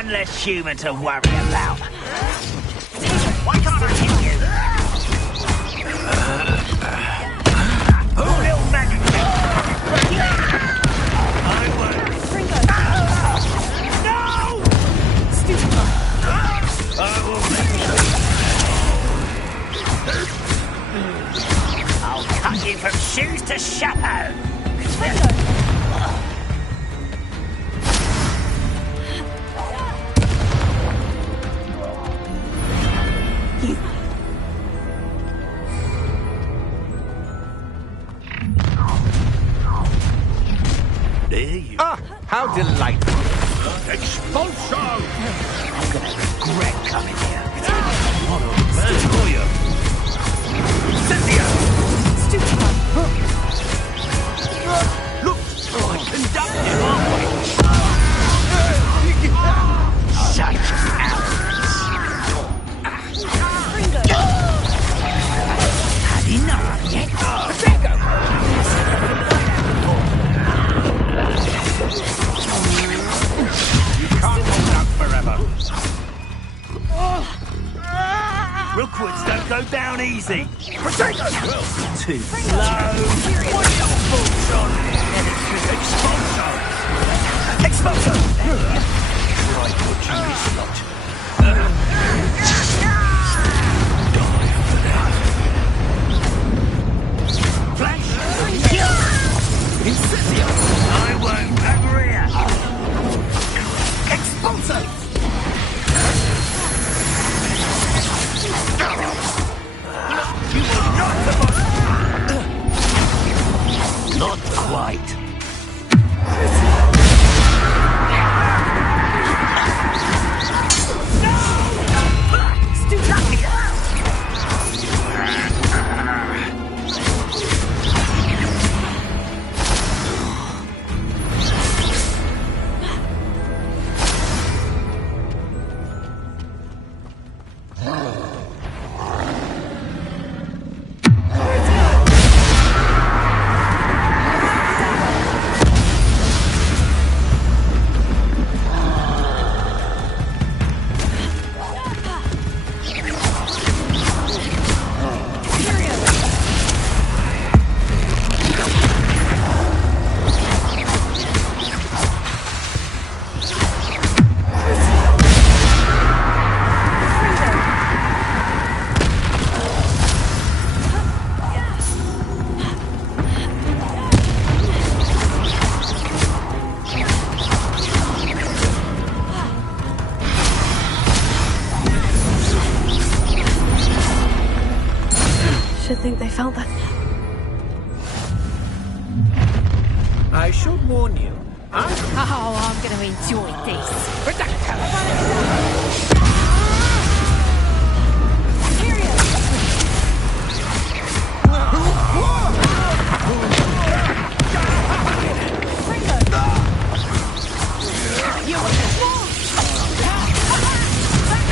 One less human to worry about. Why can't I hit you? Oh, little magic. I won't. No! Stupid. I will make you. I'll cut you from shoes to chapeau. How delightful. Expulso! I'm gonna regret coming here. What a man for you! Cynthia! Stupid. Look! I conducted, Such arrogance. Had enough yet? can't hold out forever. Rookwoods don't go down easy. Protect us! Too slow. What are your thoughts on Expulso? Expulso! I put you in slot. Flash! Incendio! I won't agree. Expulso! You will not survive! Not quite. Think they felt that. I should warn you. Oh, I'm going to enjoy this.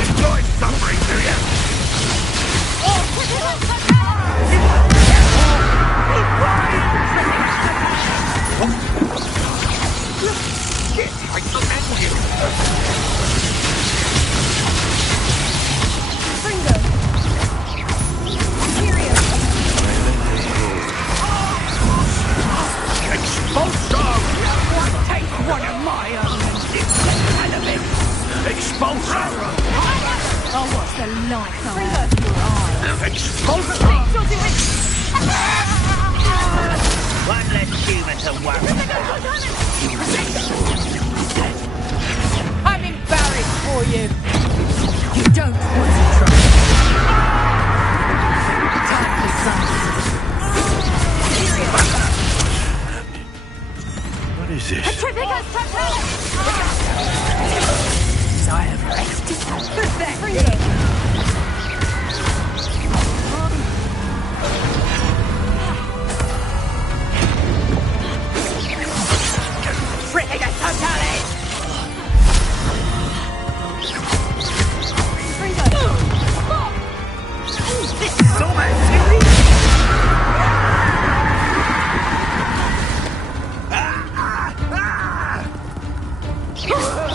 Enjoy suffering, do you? Oh, what's the life of your eyes? One less human to worry. I'm embarrassed for you. You don't want to try. Time for some. What is this? I have rested. This is almost serious.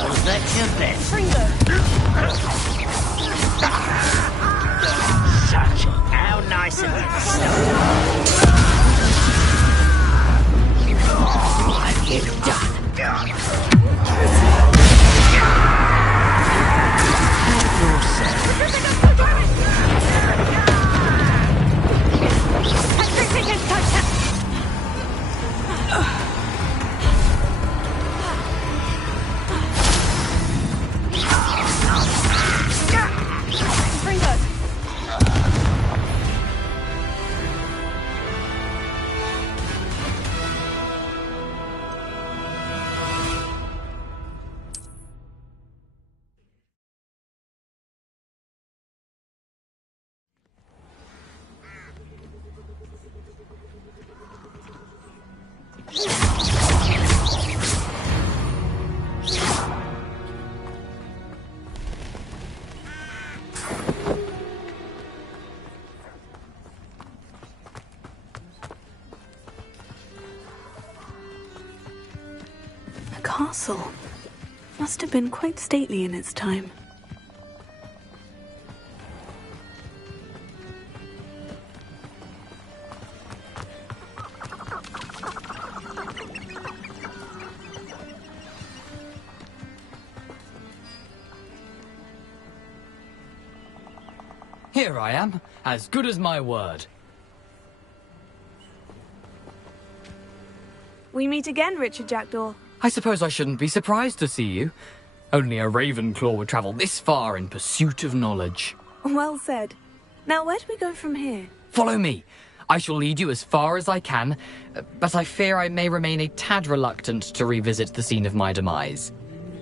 Was that your best? castle. Must have been quite stately in its time. Here I am, as good as my word. We meet again, Richard Jackdaw. I suppose I shouldn't be surprised to see you. Only a Ravenclaw would travel this far in pursuit of knowledge. Well said. Now, where do we go from here? Follow me. I shall lead you as far as I can, but I fear I may remain a tad reluctant to revisit the scene of my demise.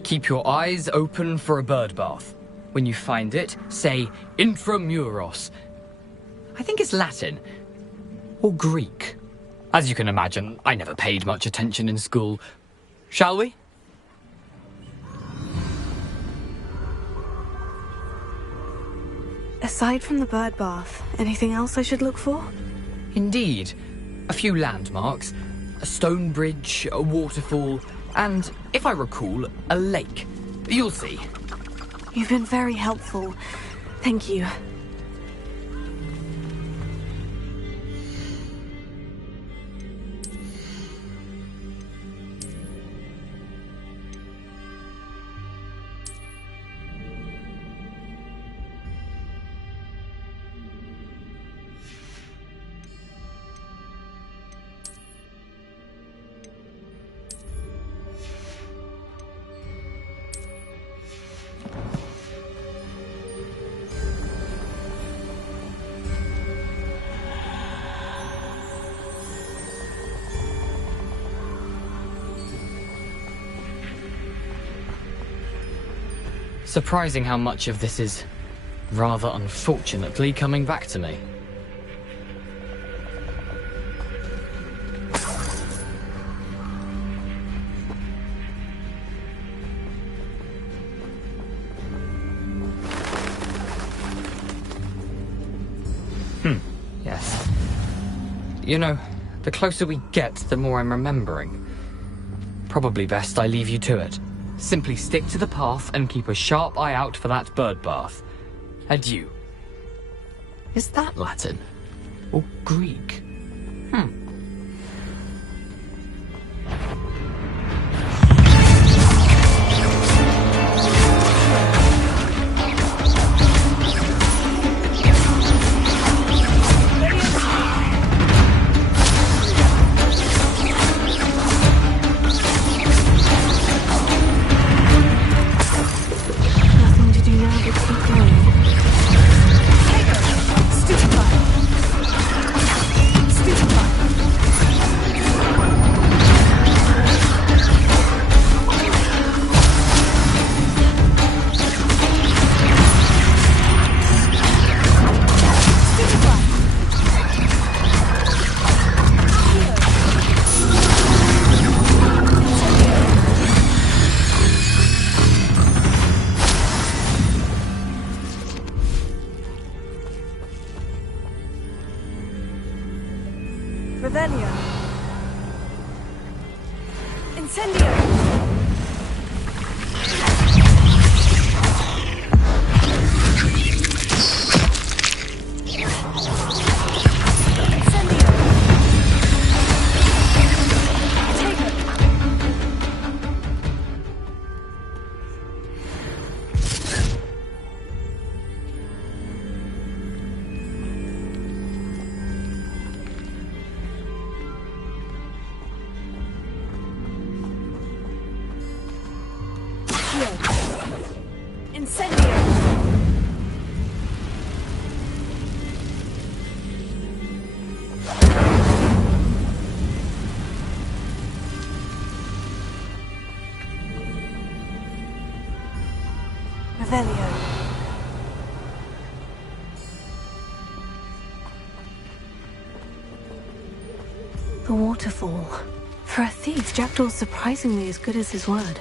Keep your eyes open for a bird bath. When you find it, say Intramuros. I think it's Latin. Or Greek. As you can imagine, I never paid much attention in school. Shall we? Aside from the bird bath, anything else I should look for? Indeed. A few landmarks, a stone bridge, a waterfall, and, if I recall, a lake. You'll see. You've been very helpful. Thank you. Surprising how much of this is, rather unfortunately, coming back to me. Yes. You know, the closer we get, the more I'm remembering. Probably best I leave you to it. Simply stick to the path and keep a sharp eye out for that bird bath. Adieu. Is that Latin? Or Greek? Nothing to do now but keep going. Revelio. Incendio. Incendio. Revelio. The waterfall. For a thief, Jackdaw's surprisingly as good as his word.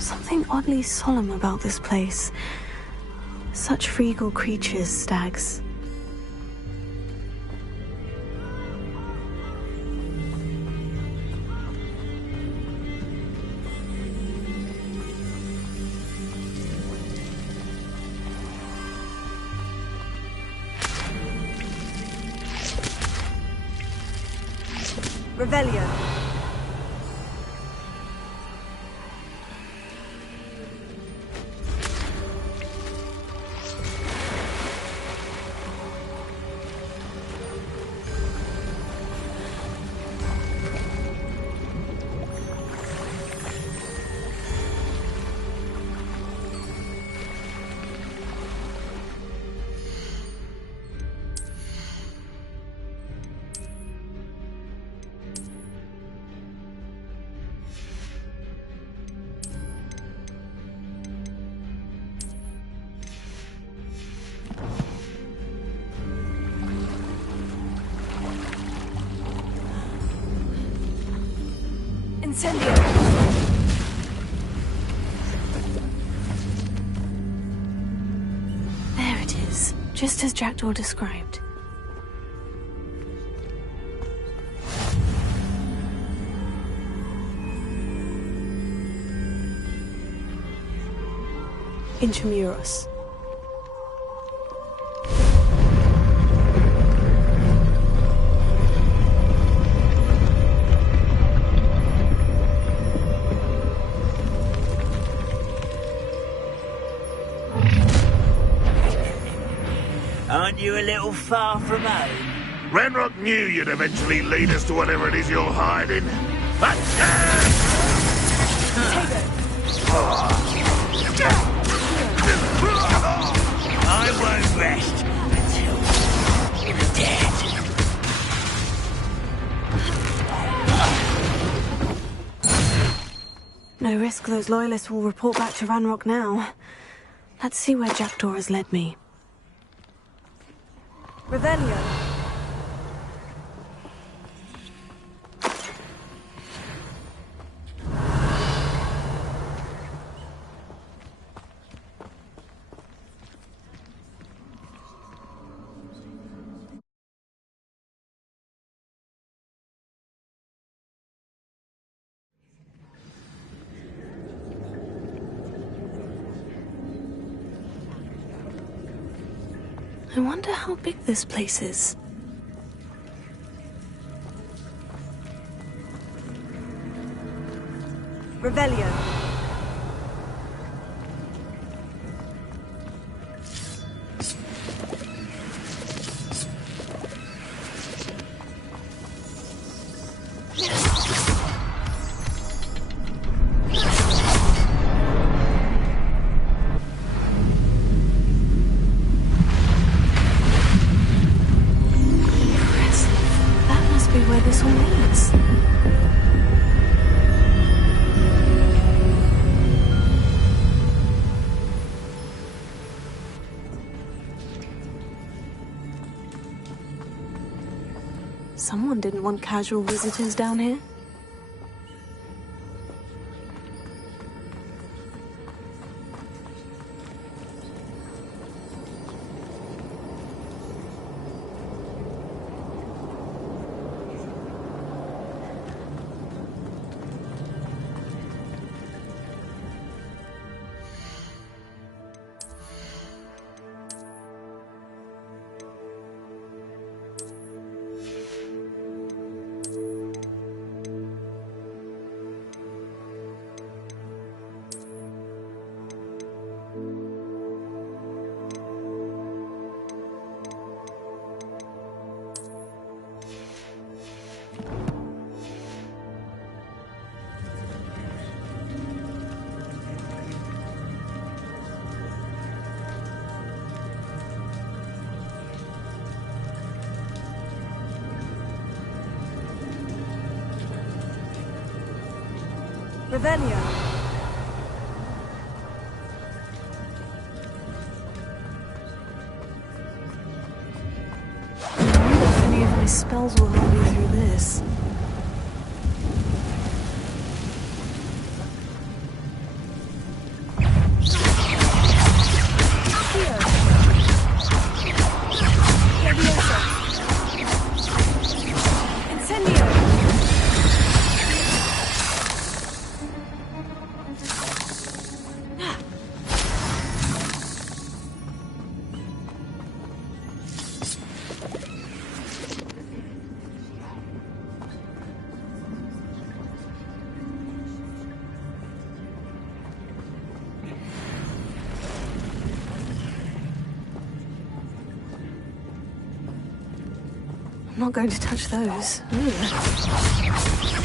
Something oddly solemn about this place. Such regal creatures, stags. Revelio. Incendio. There it is, just as Jackdaw described. Intramuros. Aren't you a little far from home? Ranrock knew you'd eventually lead us to whatever it is you're hiding. I won't rest until you're dead. No risk those loyalists will report back to Ranrock now. Let's see where Jackdaw has led me. Revelio. I wonder how big this place is. Revelio. That must be where this all leads. Someone didn't want casual visitors down here. Revelio. I wonder if any of my spells will help me through this. not going to touch those. Ugh.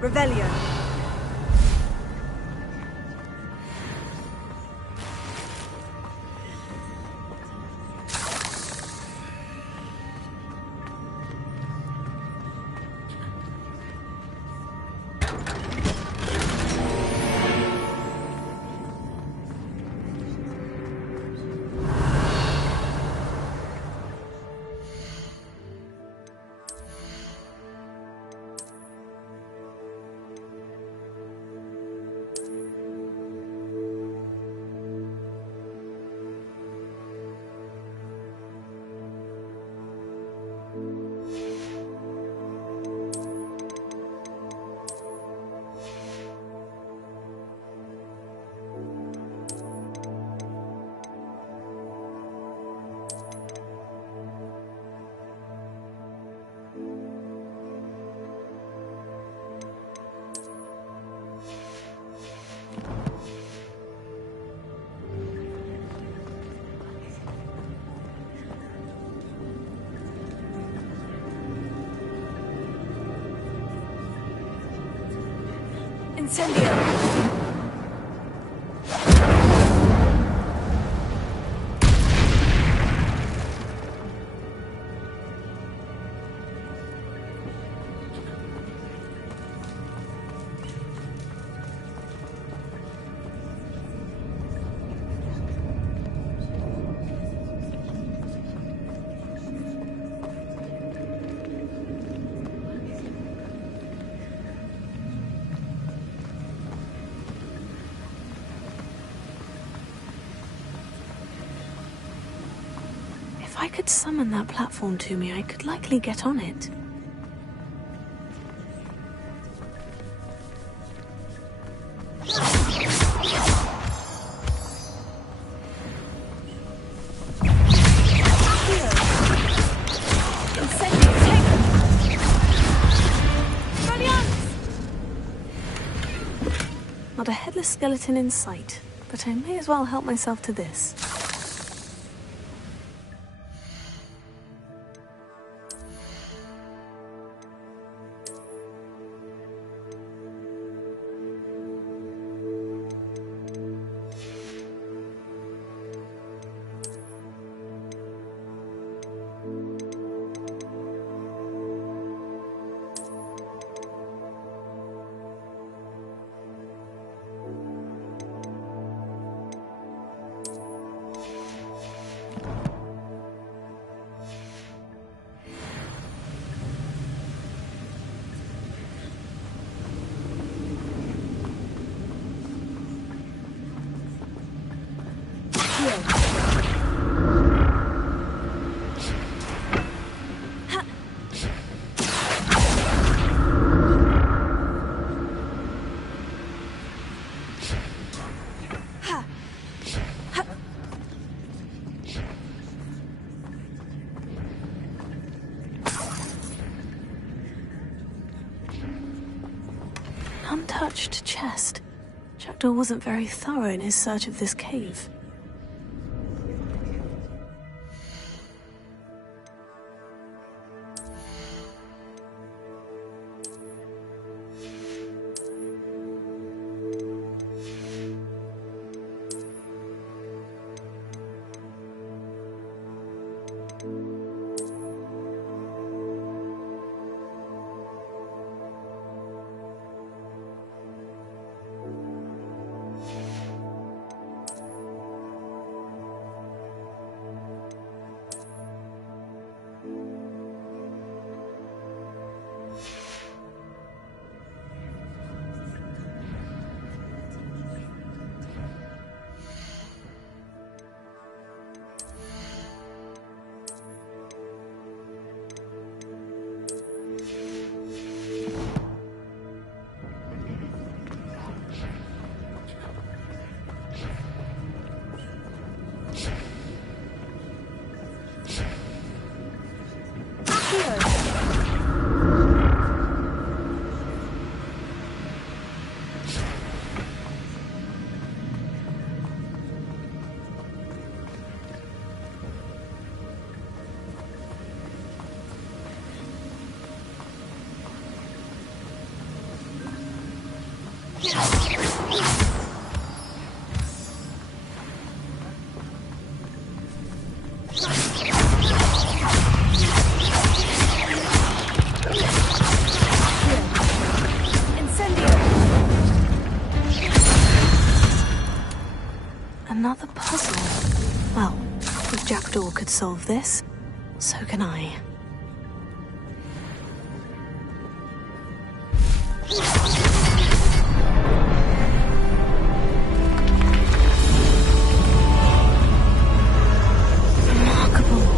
Revelio. Incendio. If I could summon that platform to me, I could likely get on it. Not a headless skeleton in sight, but I may as well help myself to this. Untouched chest. Jackdaw wasn't very thorough in his search of this cave. Another puzzle. Well, if Jackdaw could solve this, so can I. Remarkable.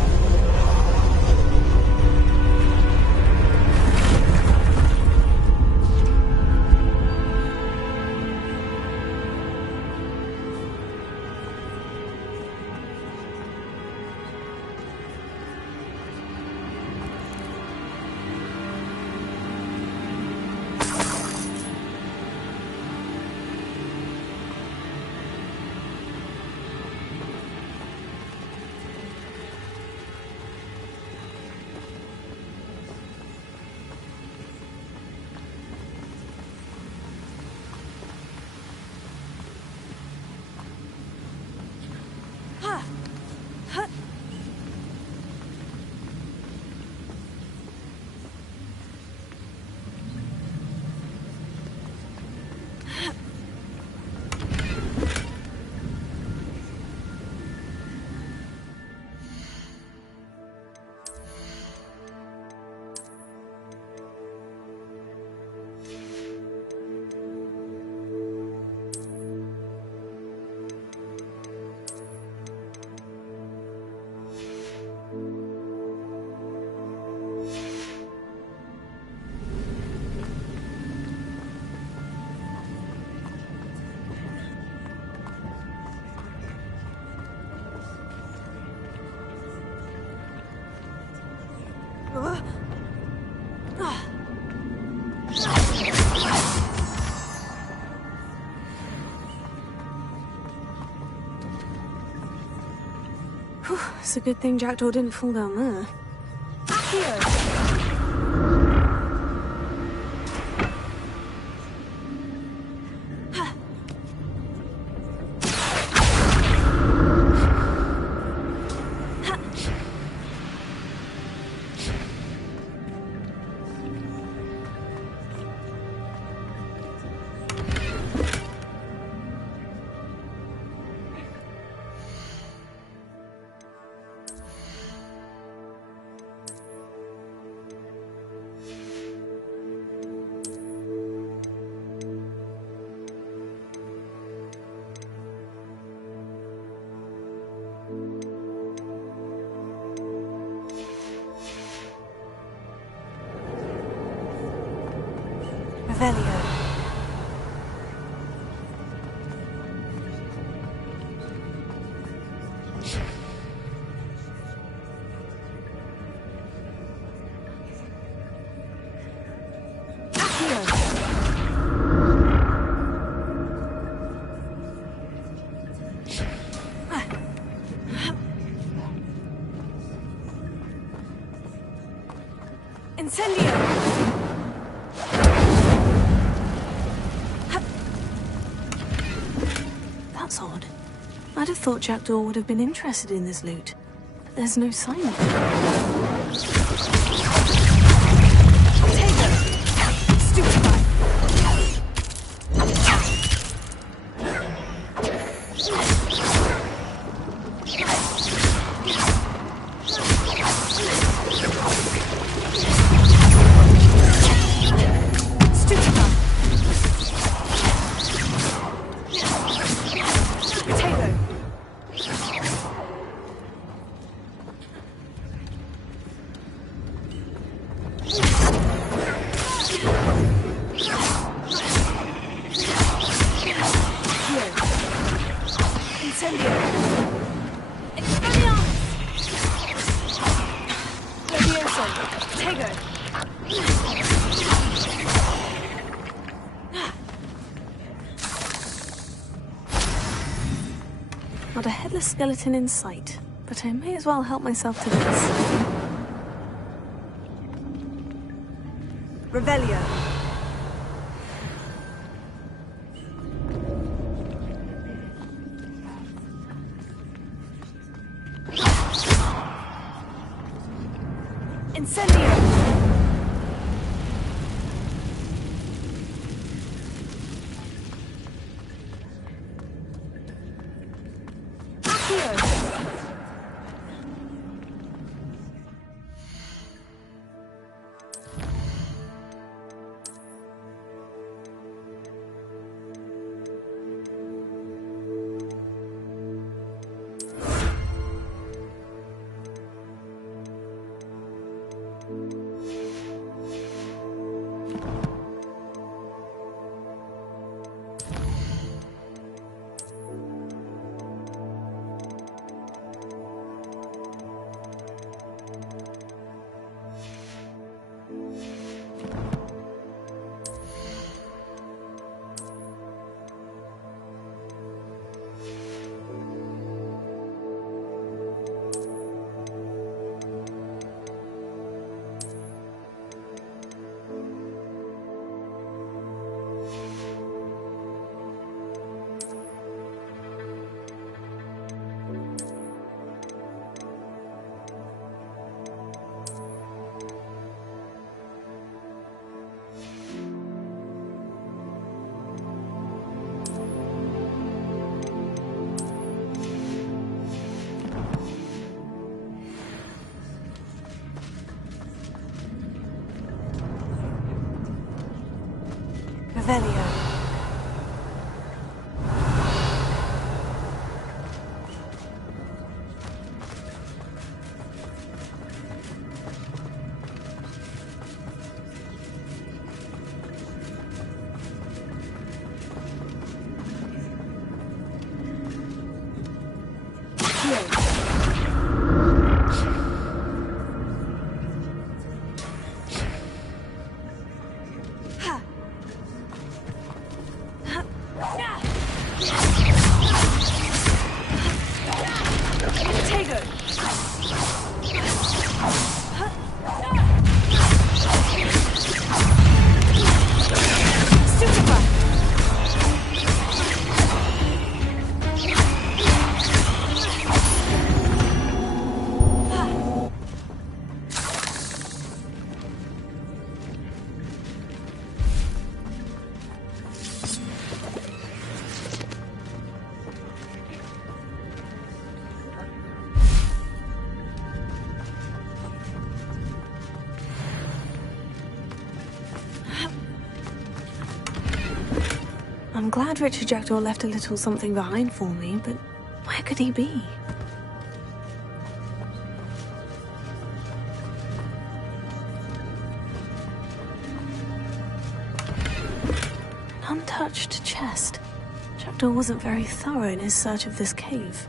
It's a good thing Jackdaw didn't fall down there. Revelio. Incendio! That's odd. I'd have thought Jackdaw would have been interested in this loot. But there's no sign of it. Stupefy! Not a headless skeleton in sight, but I may as well help myself to this. Revelio. Incendio! Accio! Revelio. I'm glad Richard Jackdaw left a little something behind for me, but where could he be? An untouched chest. Jackdaw wasn't very thorough in his search of this cave.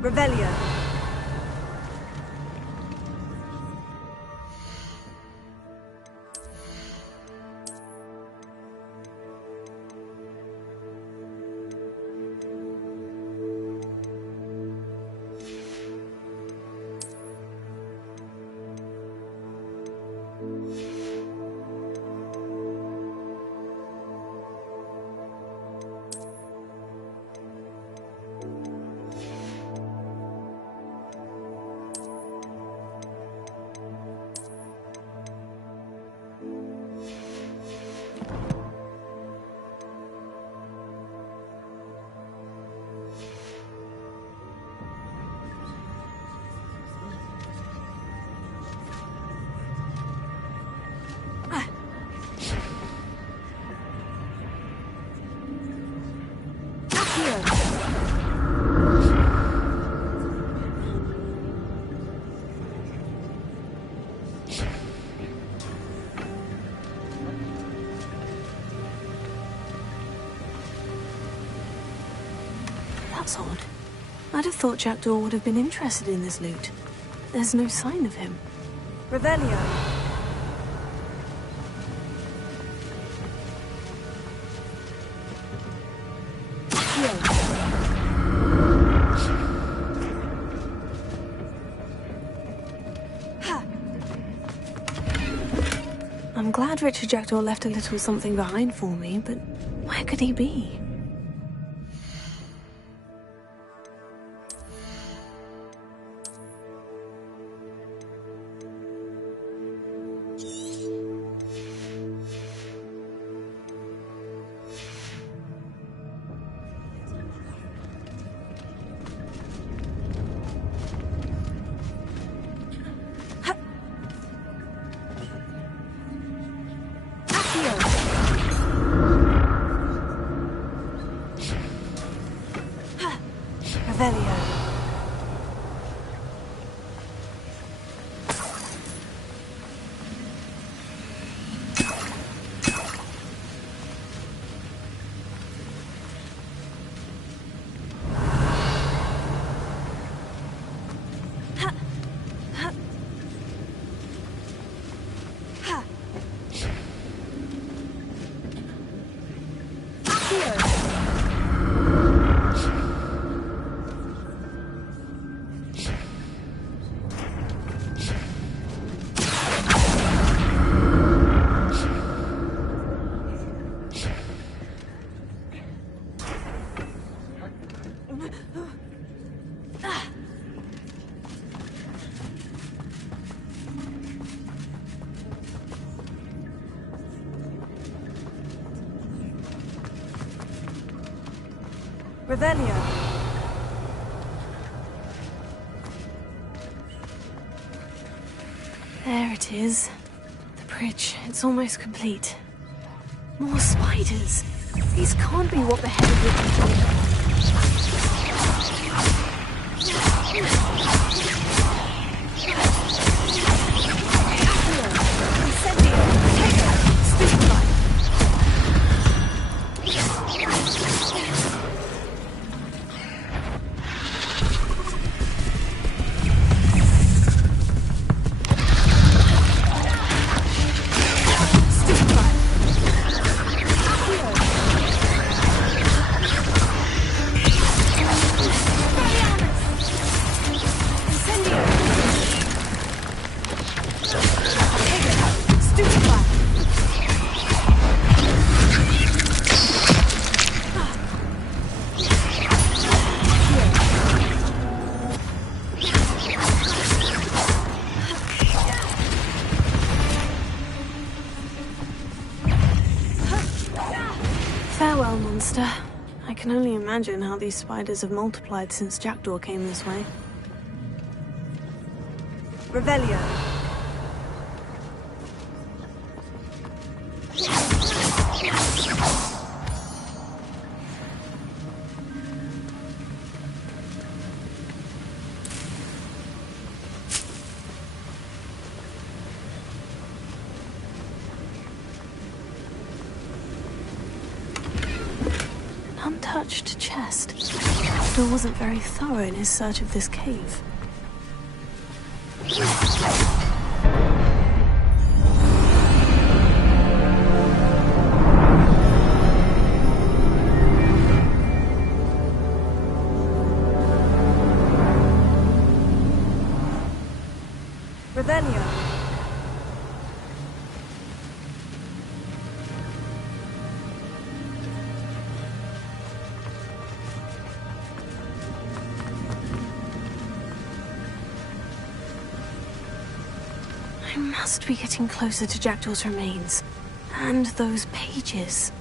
Revelio. That's odd. I'd have thought Jackdaw would have been interested in this loot. There's no sign of him. Revelio. I'm glad Richard Jackdaw left a little something behind for me, but where could he be? Revelio. Revelio. There it is. The bridge. It's almost complete. More spiders. These can't be what the head of the Farewell, monster. I can only imagine how these spiders have multiplied since Jackdaw came this way. Revelio. An untouched chest. Jackdaw wasn't very thorough in his search of this cave. Revelio. I must be getting closer to Jackdaw's remains. And those pages.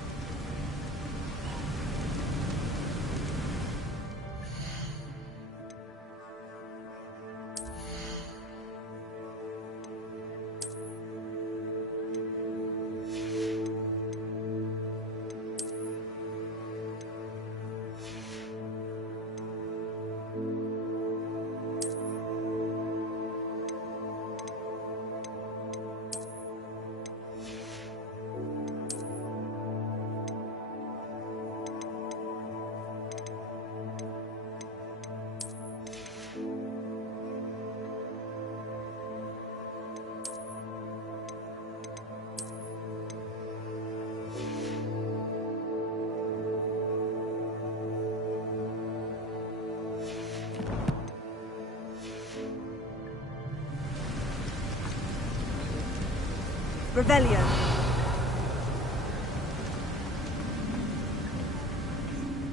Revelio.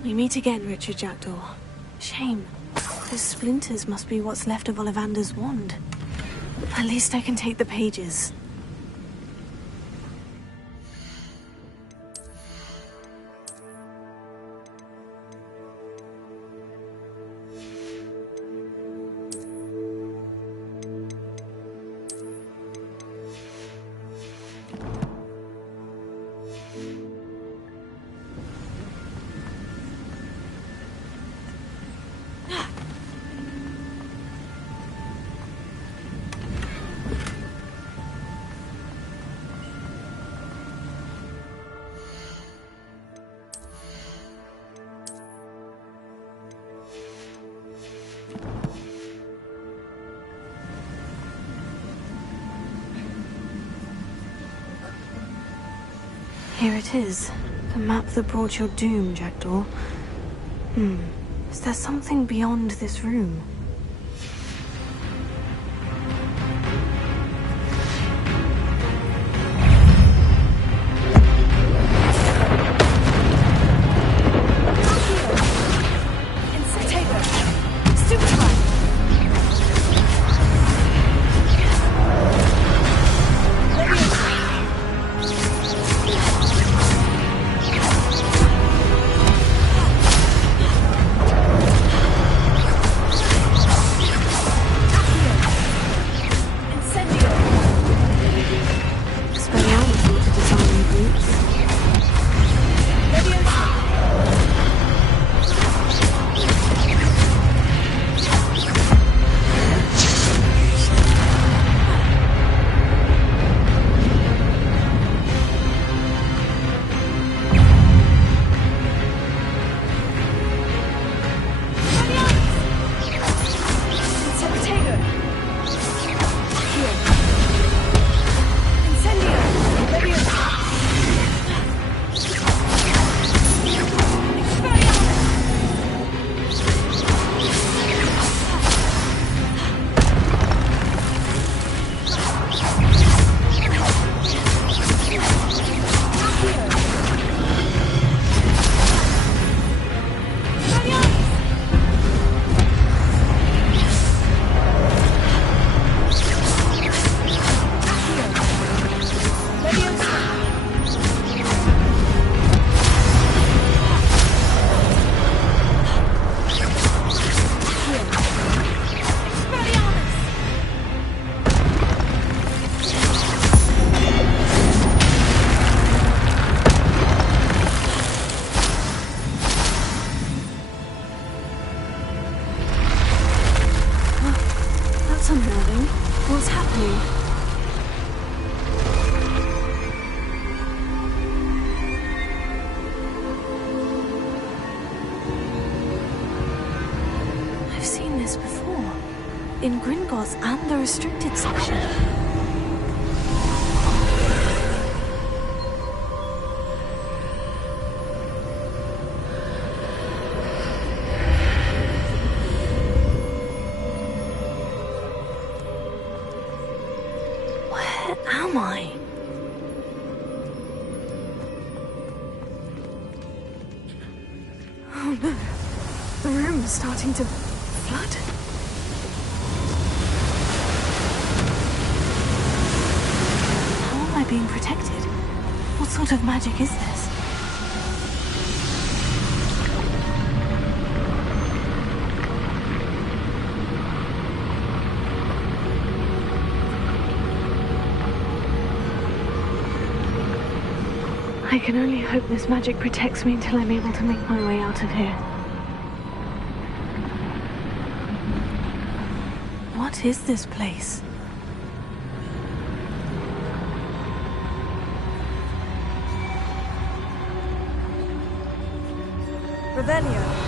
We meet again, Richard Jackdaw. Shame. Those splinters must be what's left of Ollivander's wand. At least I can take the pages. Here it is. The map that brought your doom, Jackdaw. Is there something beyond this room? What's happening? I've seen this before. In Gringotts and the restricted section. Am I? Oh no. The room is starting to flood. How am I being protected? What sort of magic is this? I can only hope this magic protects me until I'm able to make my way out of here. What is this place? Revelio.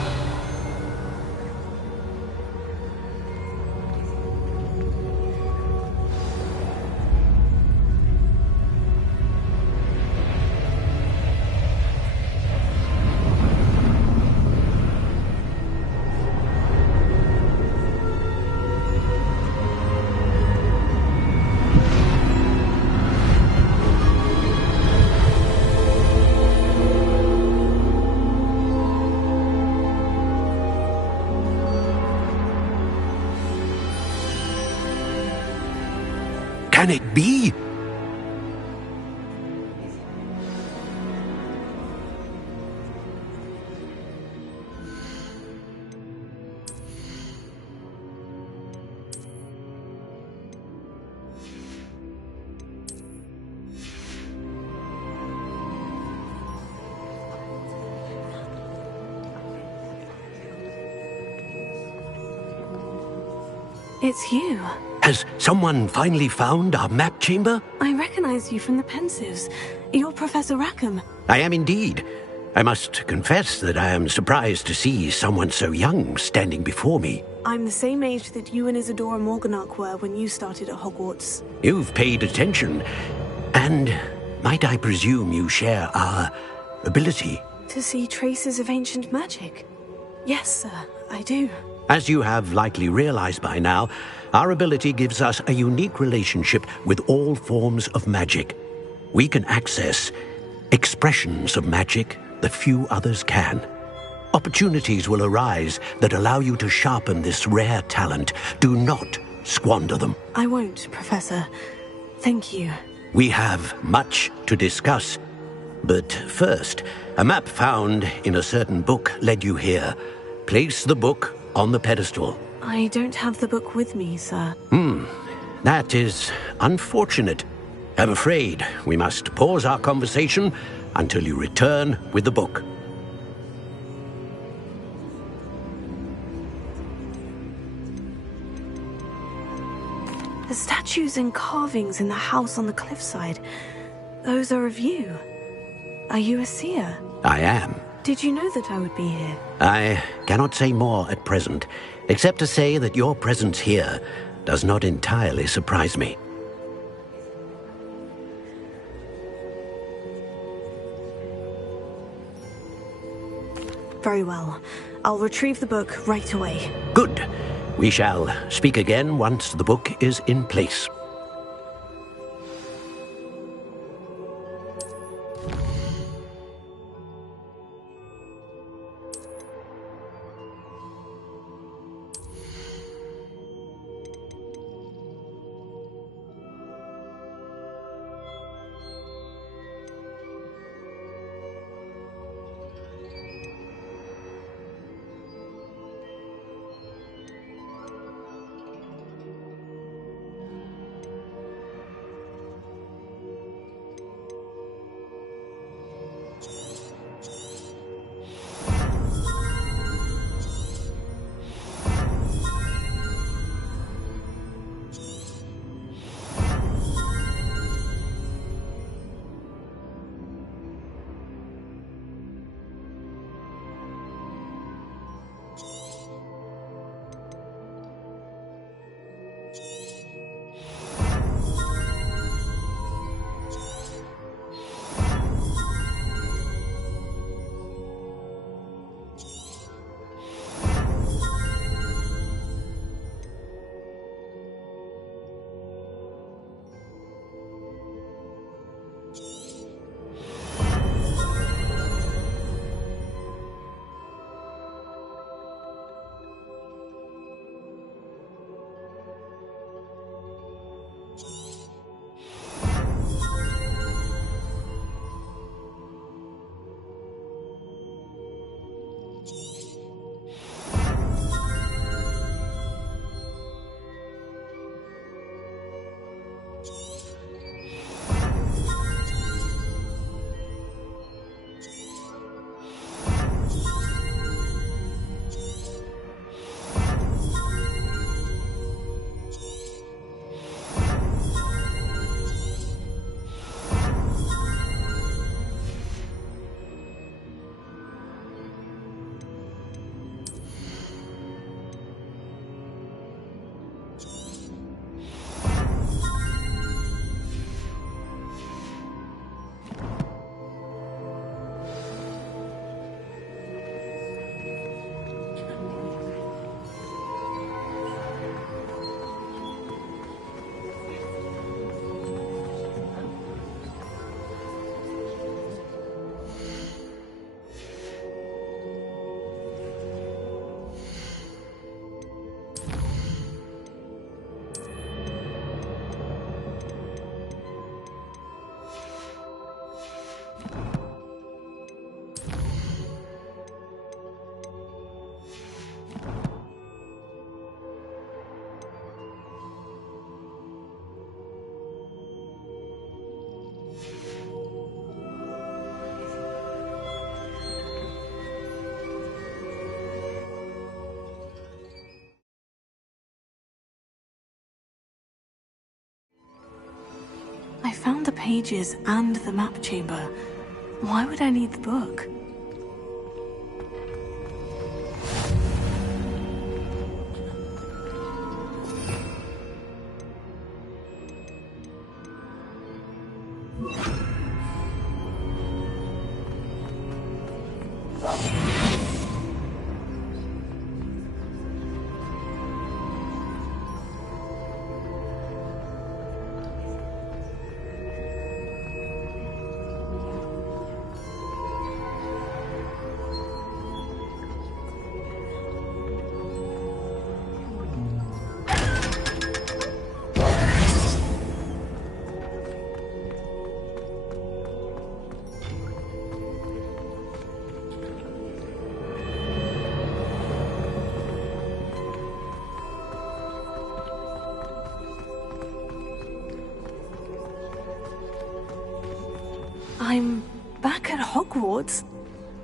can it be? It's you. Has someone finally found our map chamber? I recognize you from the Pensives. You're Professor Rackham. I am indeed. I must confess that I am surprised to see someone so young standing before me. I'm the same age that you and Isadora Morganach were when you started at Hogwarts. You've paid attention. And might I presume you share our ability? To see traces of ancient magic? Yes, sir, I do. As you have likely realized by now, our ability gives us a unique relationship with all forms of magic. We can access expressions of magic that few others can. Opportunities will arise that allow you to sharpen this rare talent. Do not squander them. I won't, Professor. Thank you. We have much to discuss. But first, a map found in a certain book led you here. Place the book on the pedestal. I don't have the book with me, sir. That is unfortunate. I'm afraid we must pause our conversation until you return with the book. The statues and carvings in the house on the cliffside, those are of you. Are you a seer? I am. Did you know that I would be here? I cannot say more at present, except to say that your presence here does not entirely surprise me. Very well. I'll retrieve the book right away. Good. We shall speak again once the book is in place. found the pages and the map chamber. Why would I need the book? I'm back at Hogwarts.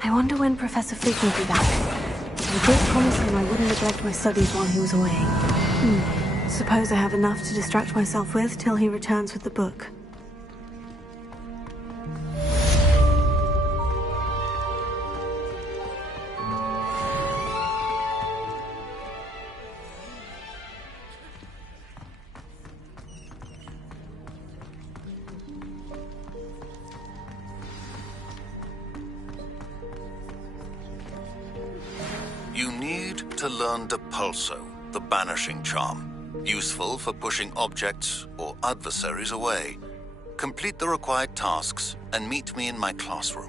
I wonder when Professor Fig will be back. I did promise him I wouldn't neglect my studies while he was away. Suppose I have enough to distract myself with till he returns with the book. You need to learn Depulso, the banishing charm. Useful for pushing objects or adversaries away. Complete the required tasks and meet me in my classroom.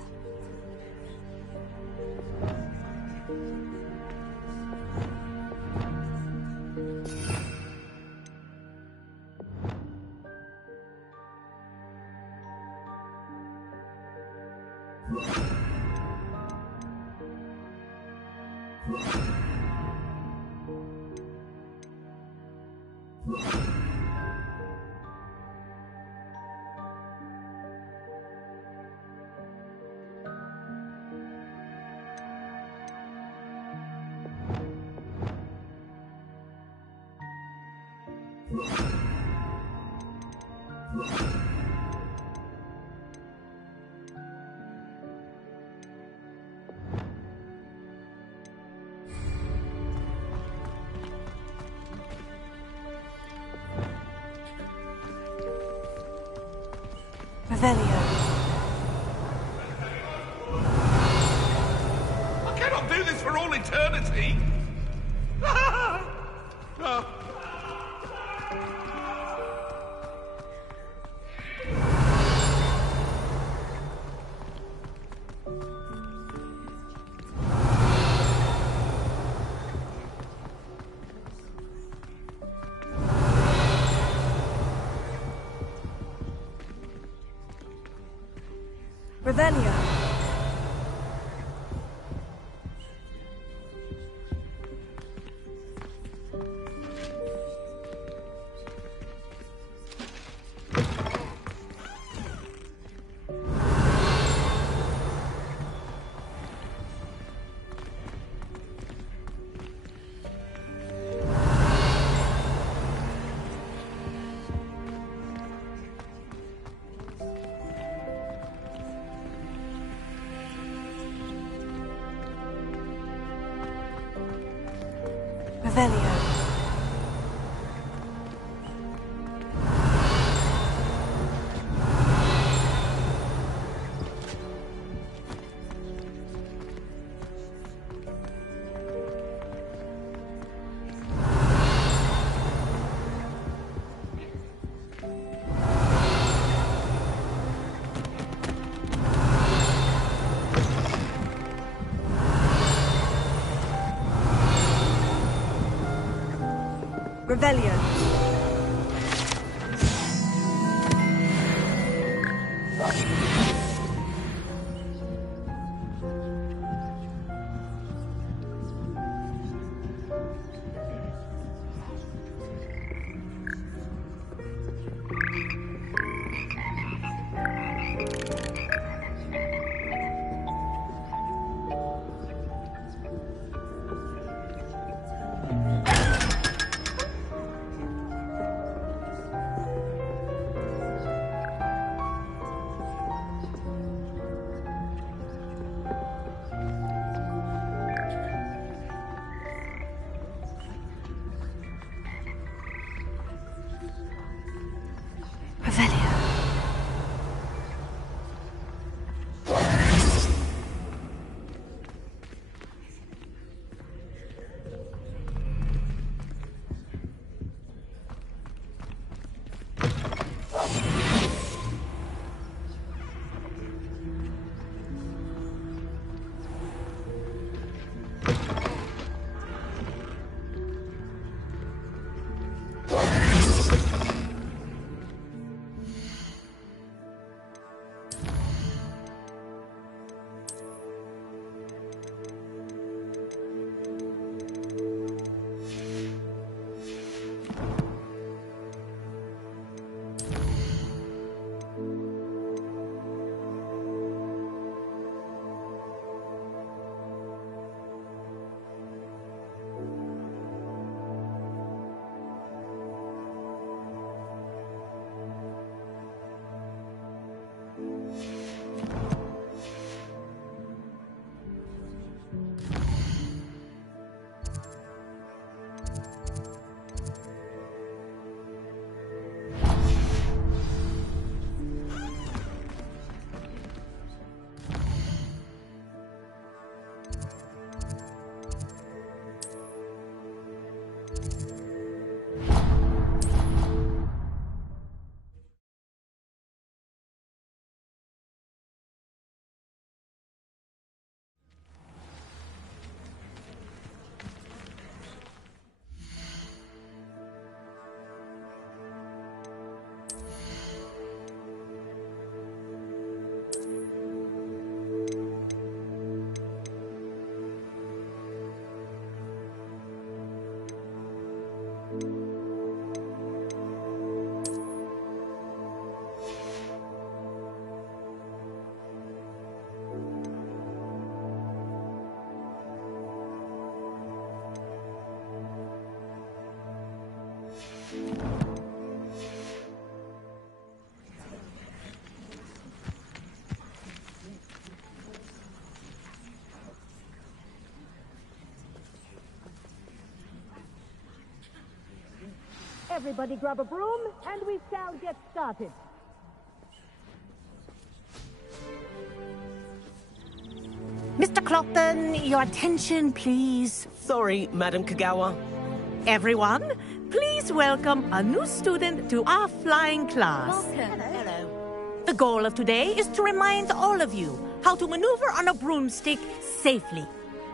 Revelio. I cannot do this for all eternity! Oh. Revelio. Revelio. Revelio. Everybody grab a broom, and we shall get started. Mr. Clockton, your attention, please. Sorry, Madam Kagawa. Everyone, please welcome a new student to our flying class. Welcome. Hello. The goal of today is to remind all of you how to maneuver on a broomstick safely,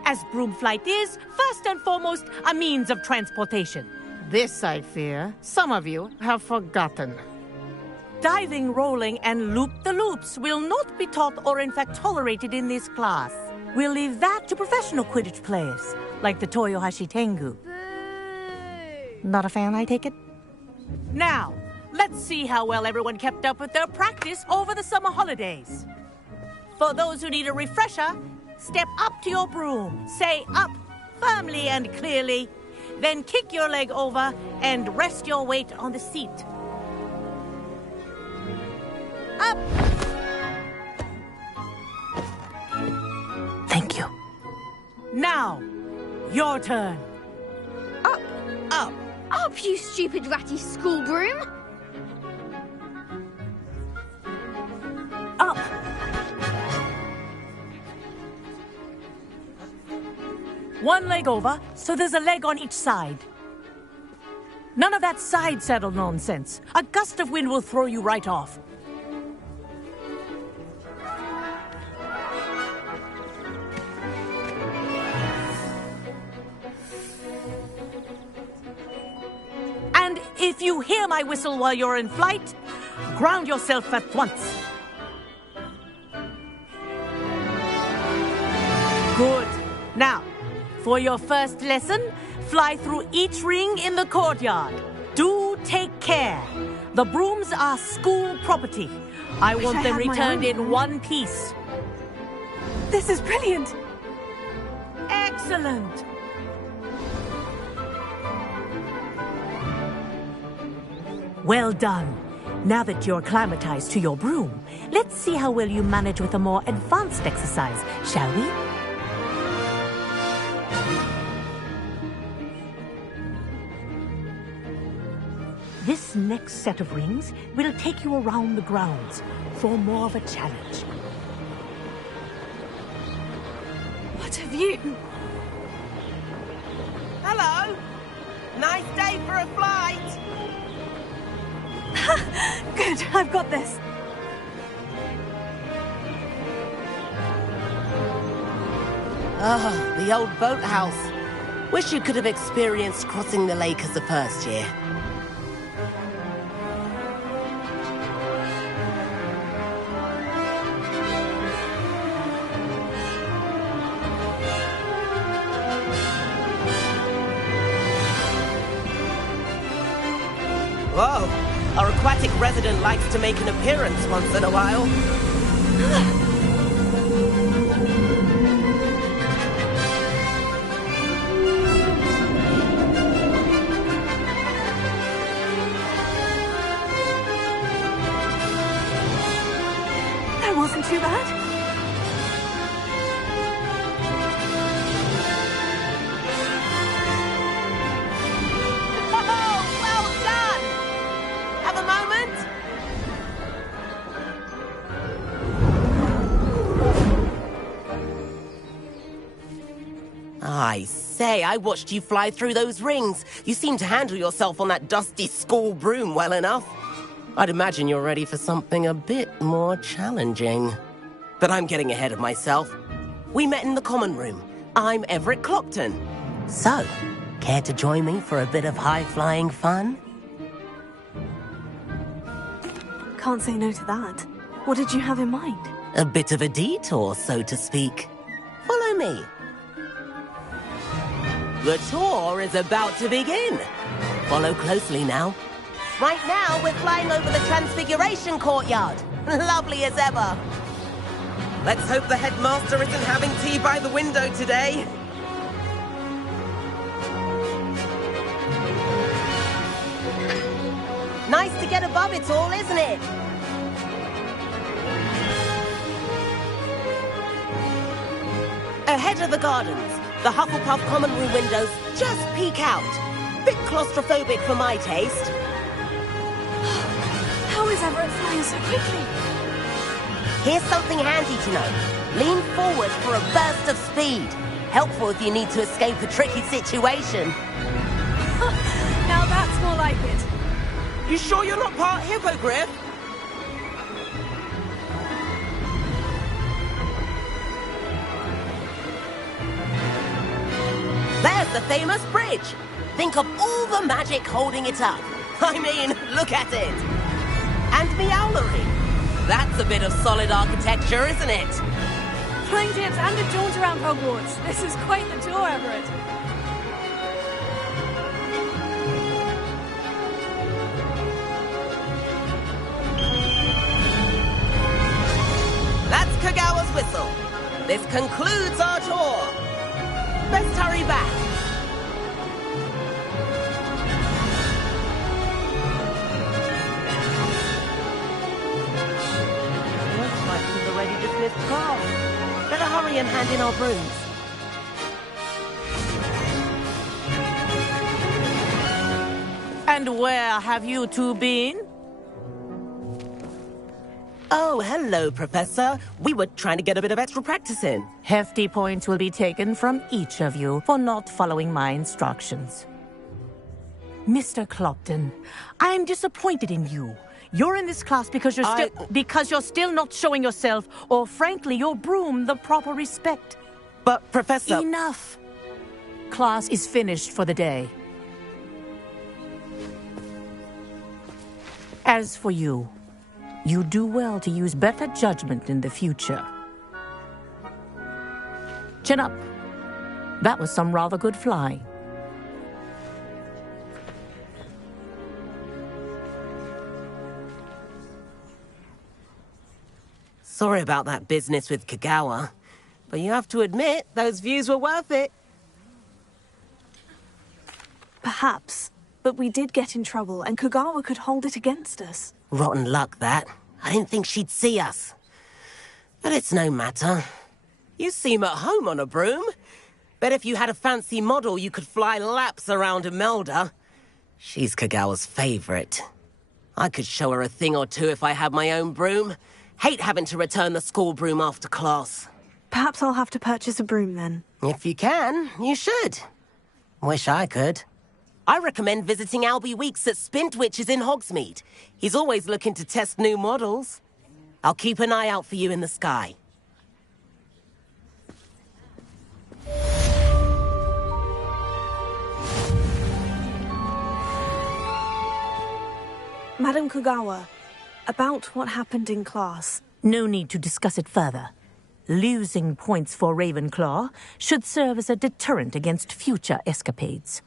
as broom flight is, first and foremost, a means of transportation. This, I fear, some of you have forgotten. Diving, rolling, and loop-the-loops will not be taught or in fact tolerated in this class. We'll leave that to professional Quidditch players, like the Toyohashi Tengu. Not a fan, I take it? Now, let's see how well everyone kept up with their practice over the summer holidays. For those who need a refresher, step up to your broom, say up firmly and clearly, then kick your leg over and rest your weight on the seat. Up! Thank you. Now, your turn. Up. Up. Up, you stupid ratty school broom. Up! One leg over, so there's a leg on each side. None of that side saddle nonsense. A gust of wind will throw you right off. And if you hear my whistle while you're in flight, ground yourself at once. Good. Now, for your first lesson, fly through each ring in the courtyard. Do take care. The brooms are school property. I want them returned in one piece. This is brilliant. Excellent. Well done. Now that you're acclimatized to your broom, let's see how well you manage with a more advanced exercise, shall we? This next set of rings will take you around the grounds for more of a challenge. What have you... Hello. Nice day for a flight. Good, I've got this. Oh, the old boathouse. Wish you could have experienced crossing the lake as a first year. Whoa, our aquatic resident likes to make an appearance once in a while. That wasn't too bad. I say, I watched you fly through those rings. You seem to handle yourself on that dusty school broom well enough. I'd imagine you're ready for something a bit more challenging. But I'm getting ahead of myself. We met in the common room. I'm Everett Clockton. So, care to join me for a bit of high-flying fun? Can't say no to that. What did you have in mind? A bit of a detour, so to speak. Follow me. The tour is about to begin. Follow closely now. Right now, we're flying over the Transfiguration Courtyard. Lovely as ever. Let's hope the headmaster isn't having tea by the window today. Nice to get above it all, isn't it? Ahead of the gardens, the Hufflepuff common room windows just peek out. Bit claustrophobic for my taste. How is Everett flying so quickly? Here's something handy to know. Lean forward for a burst of speed. Helpful if you need to escape a tricky situation. Now that's more like it. You sure you're not part hippogriff? There's the famous bridge. Think of all the magic holding it up. I mean, look at it. And Meowlery. That's a bit of solid architecture, isn't it? Flying dips and a jaunt around Hogwarts. This is quite the tour, Everett. That's Kagawa's whistle. This concludes our tour. Best hurry back. Looks like we've already dismissed class. Better hurry and hand in our brooms. And where have you two been? Oh, hello, Professor. We were trying to get a bit of extra practice in. Hefty points will be taken from each of you for not following my instructions. Mr. Clopton, I'm disappointed in you. You're in this class because you're still not showing yourself, or frankly, your broom the proper respect. But, Professor... Enough. Class is finished for the day. As for you, you do well to use better judgment in the future. Chin up. That was some rather good flying. Sorry about that business with Kagawa, but you have to admit, those views were worth it. Perhaps, but we did get in trouble, and Kagawa could hold it against us. Rotten luck, that. I didn't think she'd see us. But it's no matter. You seem at home on a broom. Bet if you had a fancy model, you could fly laps around Imelda. She's Kagawa's favorite. I could show her a thing or two if I had my own broom. Hate having to return the school broom after class. Perhaps I'll have to purchase a broom then. If you can, you should. Wish I could. I recommend visiting Albie Weeks at Spintwitches in Hogsmeade. He's always looking to test new models. I'll keep an eye out for you in the sky. Madam Kagawa, about what happened in class. No need to discuss it further. Losing points for Ravenclaw should serve as a deterrent against future escapades.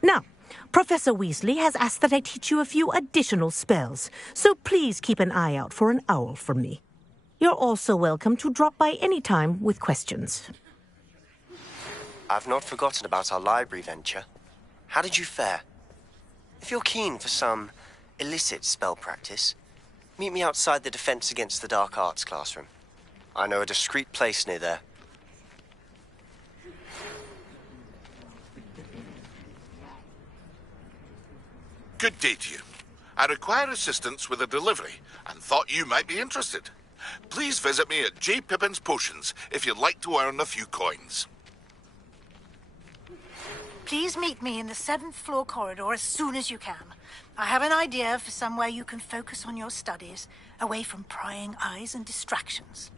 Now, Professor Weasley has asked that I teach you a few additional spells, so please keep an eye out for an owl from me. You're also welcome to drop by any time with questions. I've not forgotten about our library venture. How did you fare? If you're keen for some illicit spell practice, meet me outside the Defense Against the Dark Arts classroom. I know a discreet place near there. Good day to you. I require assistance with a delivery and thought you might be interested. Please visit me at J. Pippin's Potions if you'd like to earn a few coins. Please meet me in the 7th floor corridor as soon as you can. I have an idea for somewhere you can focus on your studies, away from prying eyes and distractions.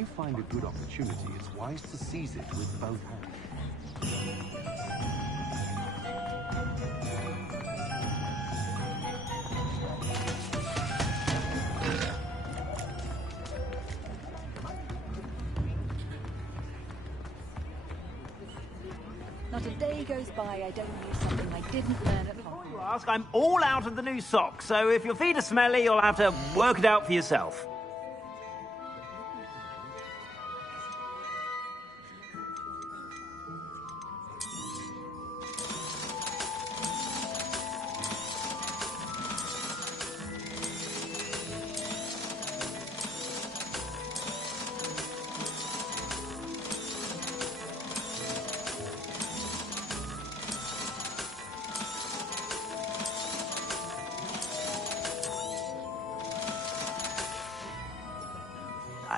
you find a good opportunity, it's wise to seize it with both hands. Not a day goes by I don't use something I didn't learn at home. Before you ask, I'm all out of the new socks, so if your feet are smelly, you'll have to work it out for yourself.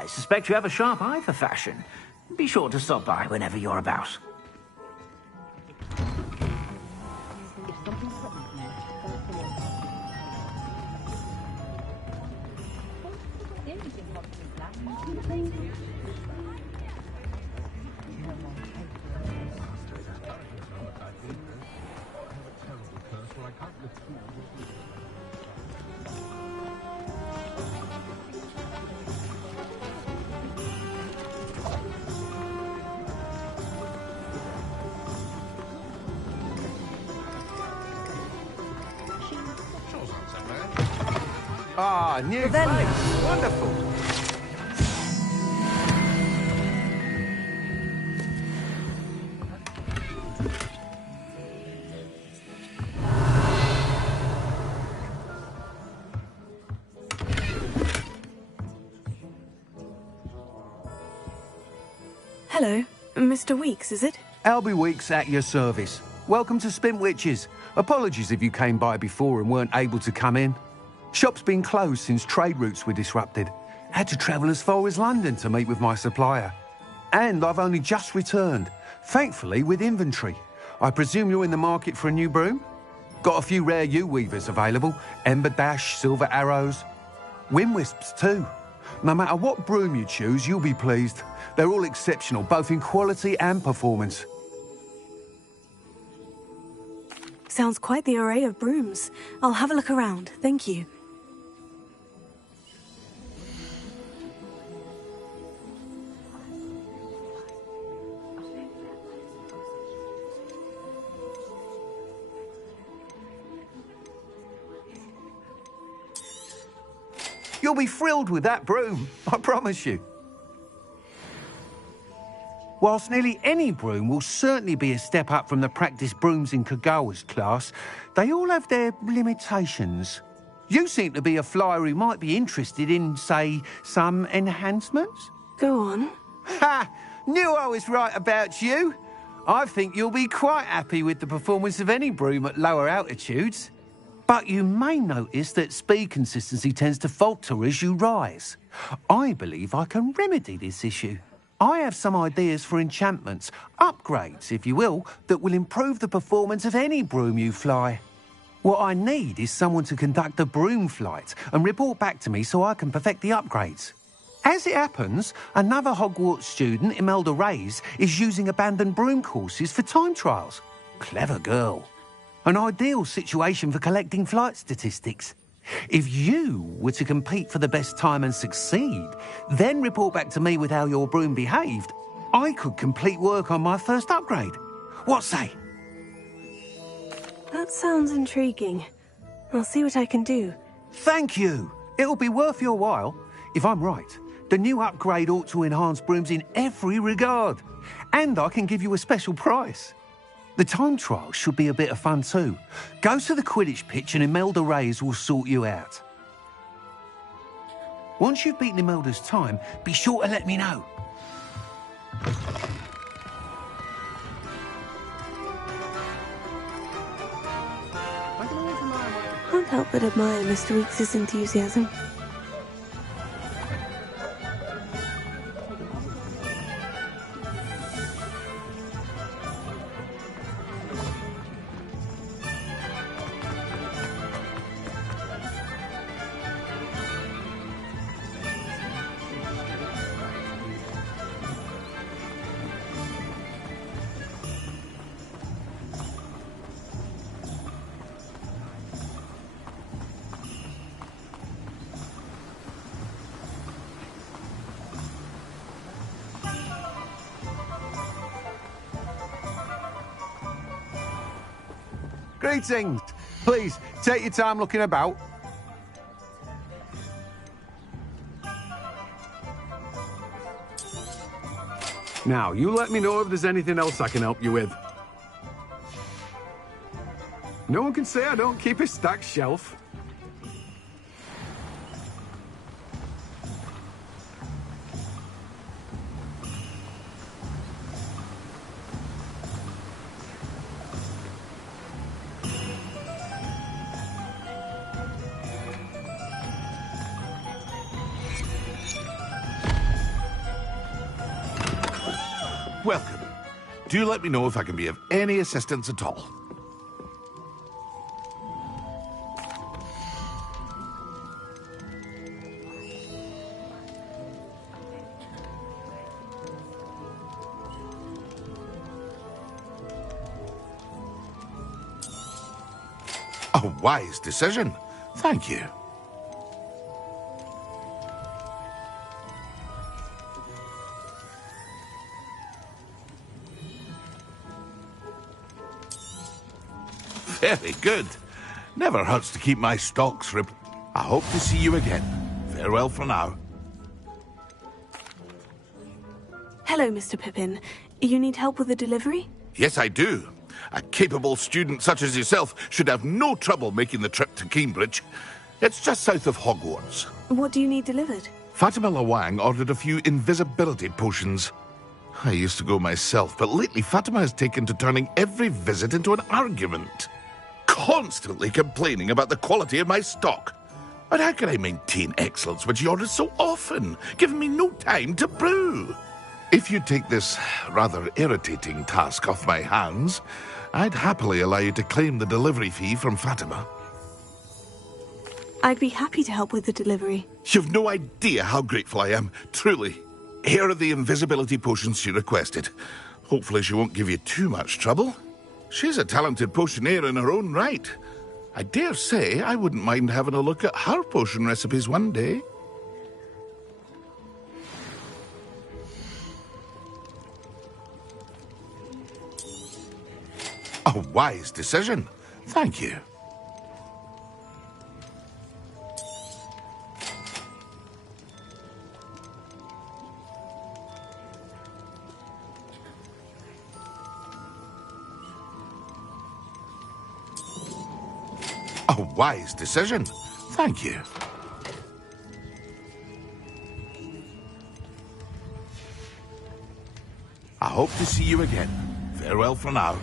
I suspect you have a sharp eye for fashion. Be sure to stop by whenever you're about. Ah, new place. Wonderful. Hello, Mr. Weeks, is it? Albie Weeks at your service. Welcome to Spintwitches. Apologies if you came by before and weren't able to come in. Shop's been closed since trade routes were disrupted. Had to travel as far as London to meet with my supplier. And I've only just returned, thankfully with inventory. I presume you're in the market for a new broom? Got a few rare U-weavers available. Ember Dash, Silver Arrows. Wind Wisps too. No matter what broom you choose, you'll be pleased. They're all exceptional, both in quality and performance. Sounds quite the array of brooms. I'll have a look around, thank you. You'll be thrilled with that broom, I promise you. Whilst nearly any broom will certainly be a step up from the practice brooms in Kagawa's class, they all have their limitations. You seem to be a flyer who might be interested in, say, some enhancements? Go on. Ha! Knew I was right about you. I think you'll be quite happy with the performance of any broom at lower altitudes. But you may notice that speed consistency tends to falter as you rise. I believe I can remedy this issue. I have some ideas for enchantments, upgrades, if you will, that will improve the performance of any broom you fly. What I need is someone to conduct a broom flight and report back to me so I can perfect the upgrades. As it happens, another Hogwarts student, Imelda Reyes, is using abandoned broom courses for time trials. Clever girl. An ideal situation for collecting flight statistics. If you were to compete for the best time and succeed, then report back to me with how your broom behaved, I could complete work on my first upgrade. What say? That sounds intriguing. I'll see what I can do. Thank you. It'll be worth your while. If I'm right, the new upgrade ought to enhance brooms in every regard. And I can give you a special price. The time trial should be a bit of fun too. Go to the Quidditch pitch and Imelda Reyes will sort you out. Once you've beaten Imelda's time, be sure to let me know. Can't help but admire Mr. Weeks' enthusiasm. Greetings. Please, take your time looking about. Now, you let me know if there's anything else I can help you with. No one can say I don't keep a stacked shelf. Welcome. Do let me know if I can be of any assistance at all. A wise decision. Thank you. Very good. Never hurts to keep my stocks ripped. I hope to see you again. Farewell for now. Hello, Mr. Pippin. You need help with the delivery? Yes, I do. A capable student such as yourself should have no trouble making the trip to Cambridge. It's just south of Hogwarts. What do you need delivered? Fatima Lawang ordered a few invisibility potions. I used to go myself, but lately Fatima has taken to turning every visit into an argument. Constantly complaining about the quality of my stock. But how can I maintain excellence when she orders so often, giving me no time to brew? If you take this rather irritating task off my hands, I'd happily allow you to claim the delivery fee from Fatima. I'd be happy to help with the delivery. You've no idea how grateful I am, truly. Here are the invisibility potions she requested. Hopefully she won't give you too much trouble. She's a talented potioneer in her own right. I dare say I wouldn't mind having a look at her potion recipes one day. A wise decision. Thank you. A wise decision. Thank you. I hope to see you again. Farewell for now.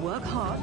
Work hard.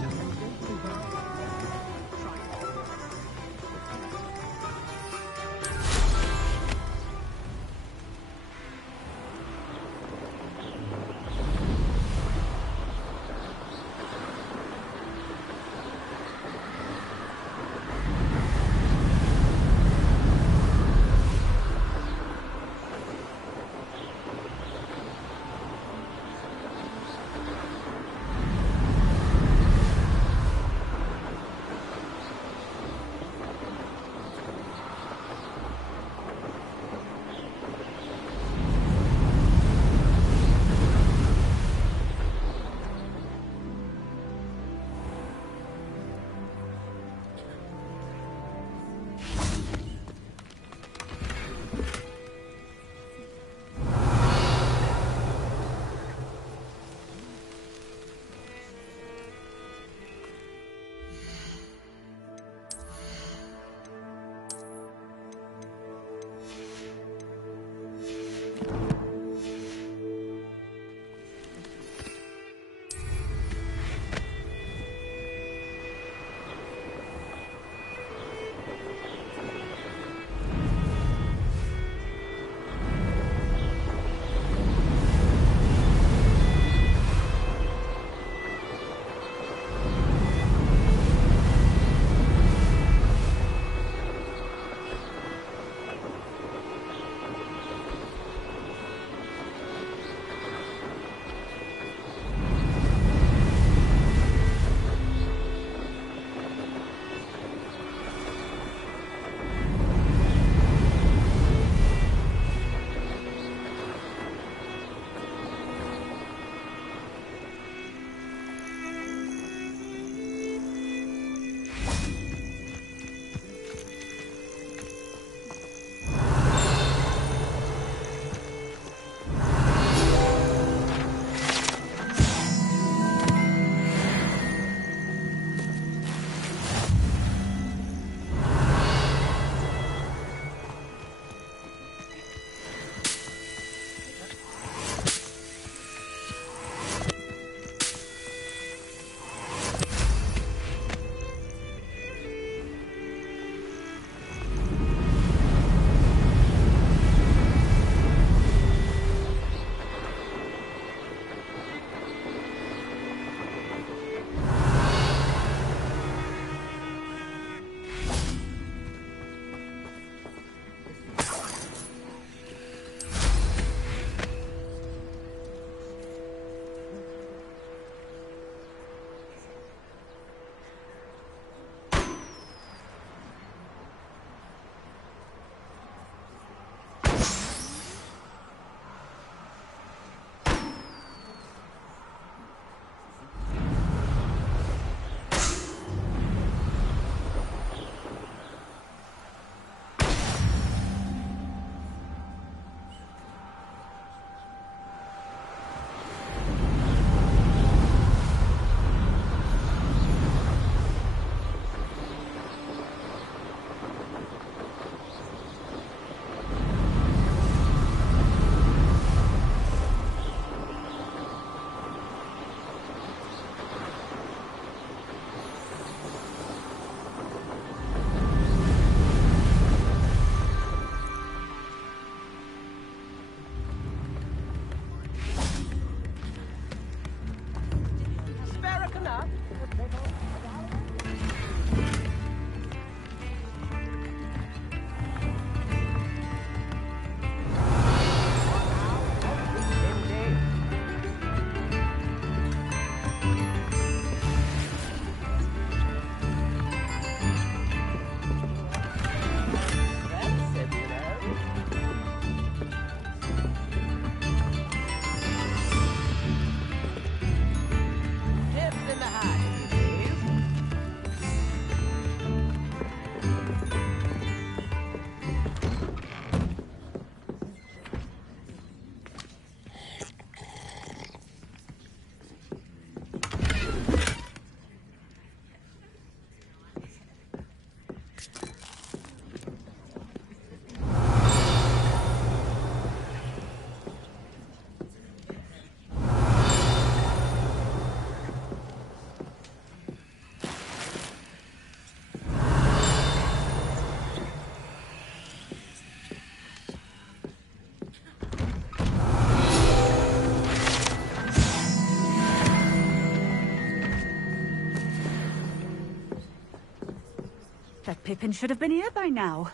That Pippin should have been here by now.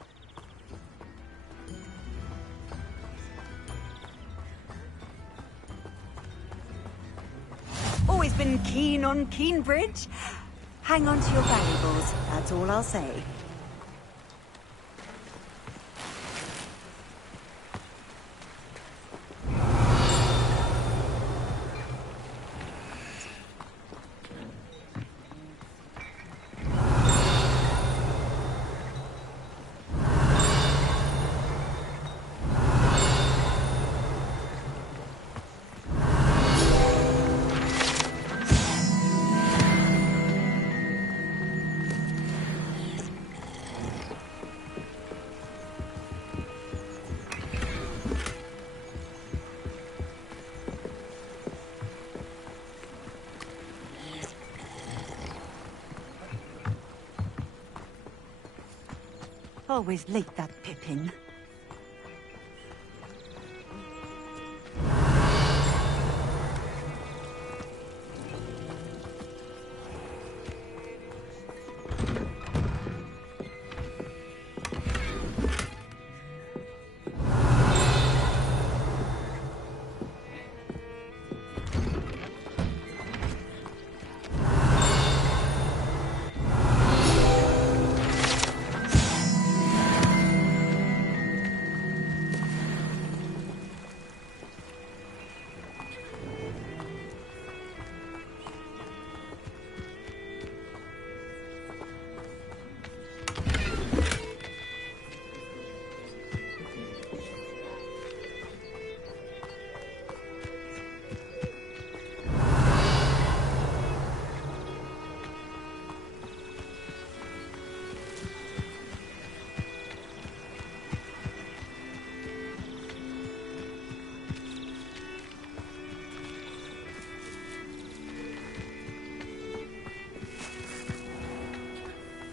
Always been keen on Keenbridge. Hang on to your valuables, that's all I'll say. Always late, that Pippin.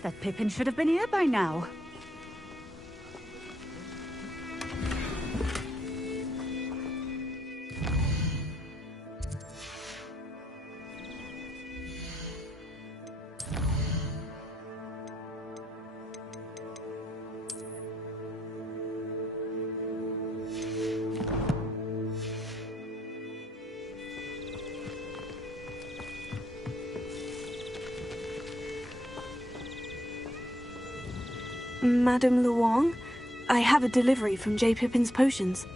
That Pippin should have been here by now. Madame Luong, I have a delivery from J. Pippin's potions.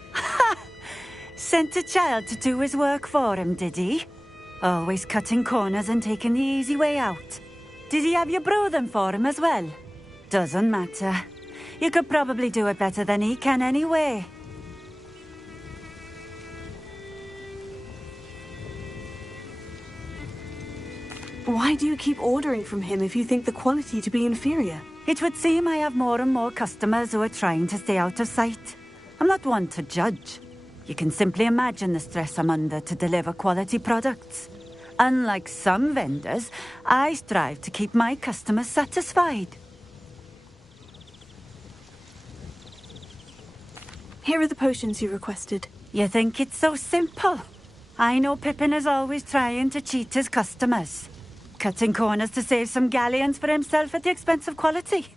Sent a child to do his work for him, did he? Always cutting corners and taking the easy way out. Did he have you brew them for him as well? Doesn't matter. You could probably do it better than he can anyway. Why do you keep ordering from him if you think the quality to be inferior? It would seem I have more and more customers who are trying to stay out of sight. I'm not one to judge. You can simply imagine the stress I'm under to deliver quality products. Unlike some vendors, I strive to keep my customers satisfied. Here are the potions you requested. You think it's so simple? I know Pippin is always trying to cheat his customers. Cutting corners to save some galleons for himself at the expense of quality.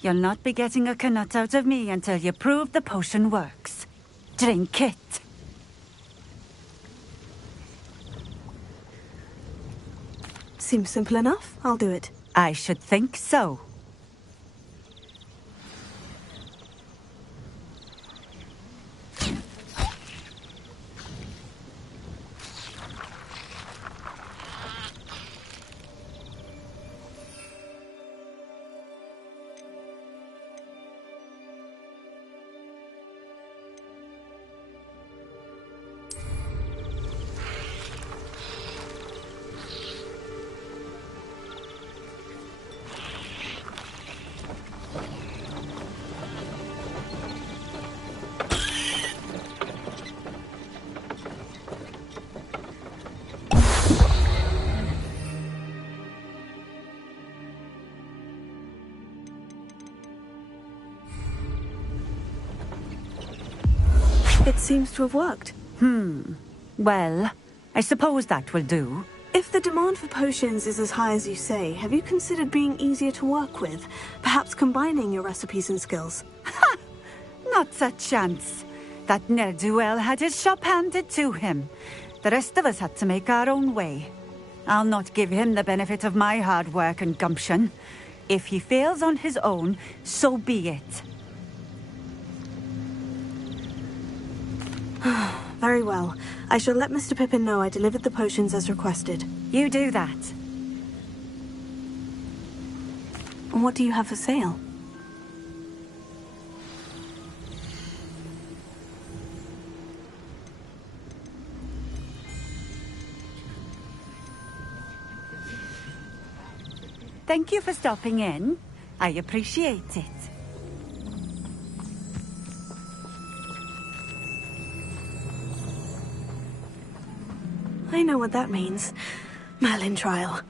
You'll not be getting a canut out of me until you prove the potion works. Drink it. Seems simple enough. I'll do it. I should think so. It seems to have worked. Well, I suppose that will do. If the demand for potions is as high as you say, have you considered being easier to work with? Perhaps combining your recipes and skills? Ha! Not a chance. That ne'er-do-well had his shop handed to him. The rest of us had to make our own way. I'll not give him the benefit of my hard work and gumption. If he fails on his own, so be it. Very well. I shall let Mr. Pippin know I delivered the potions as requested. You do that. What do you have for sale? Thank you for stopping in. I appreciate it. I know what that means. Merlin trial.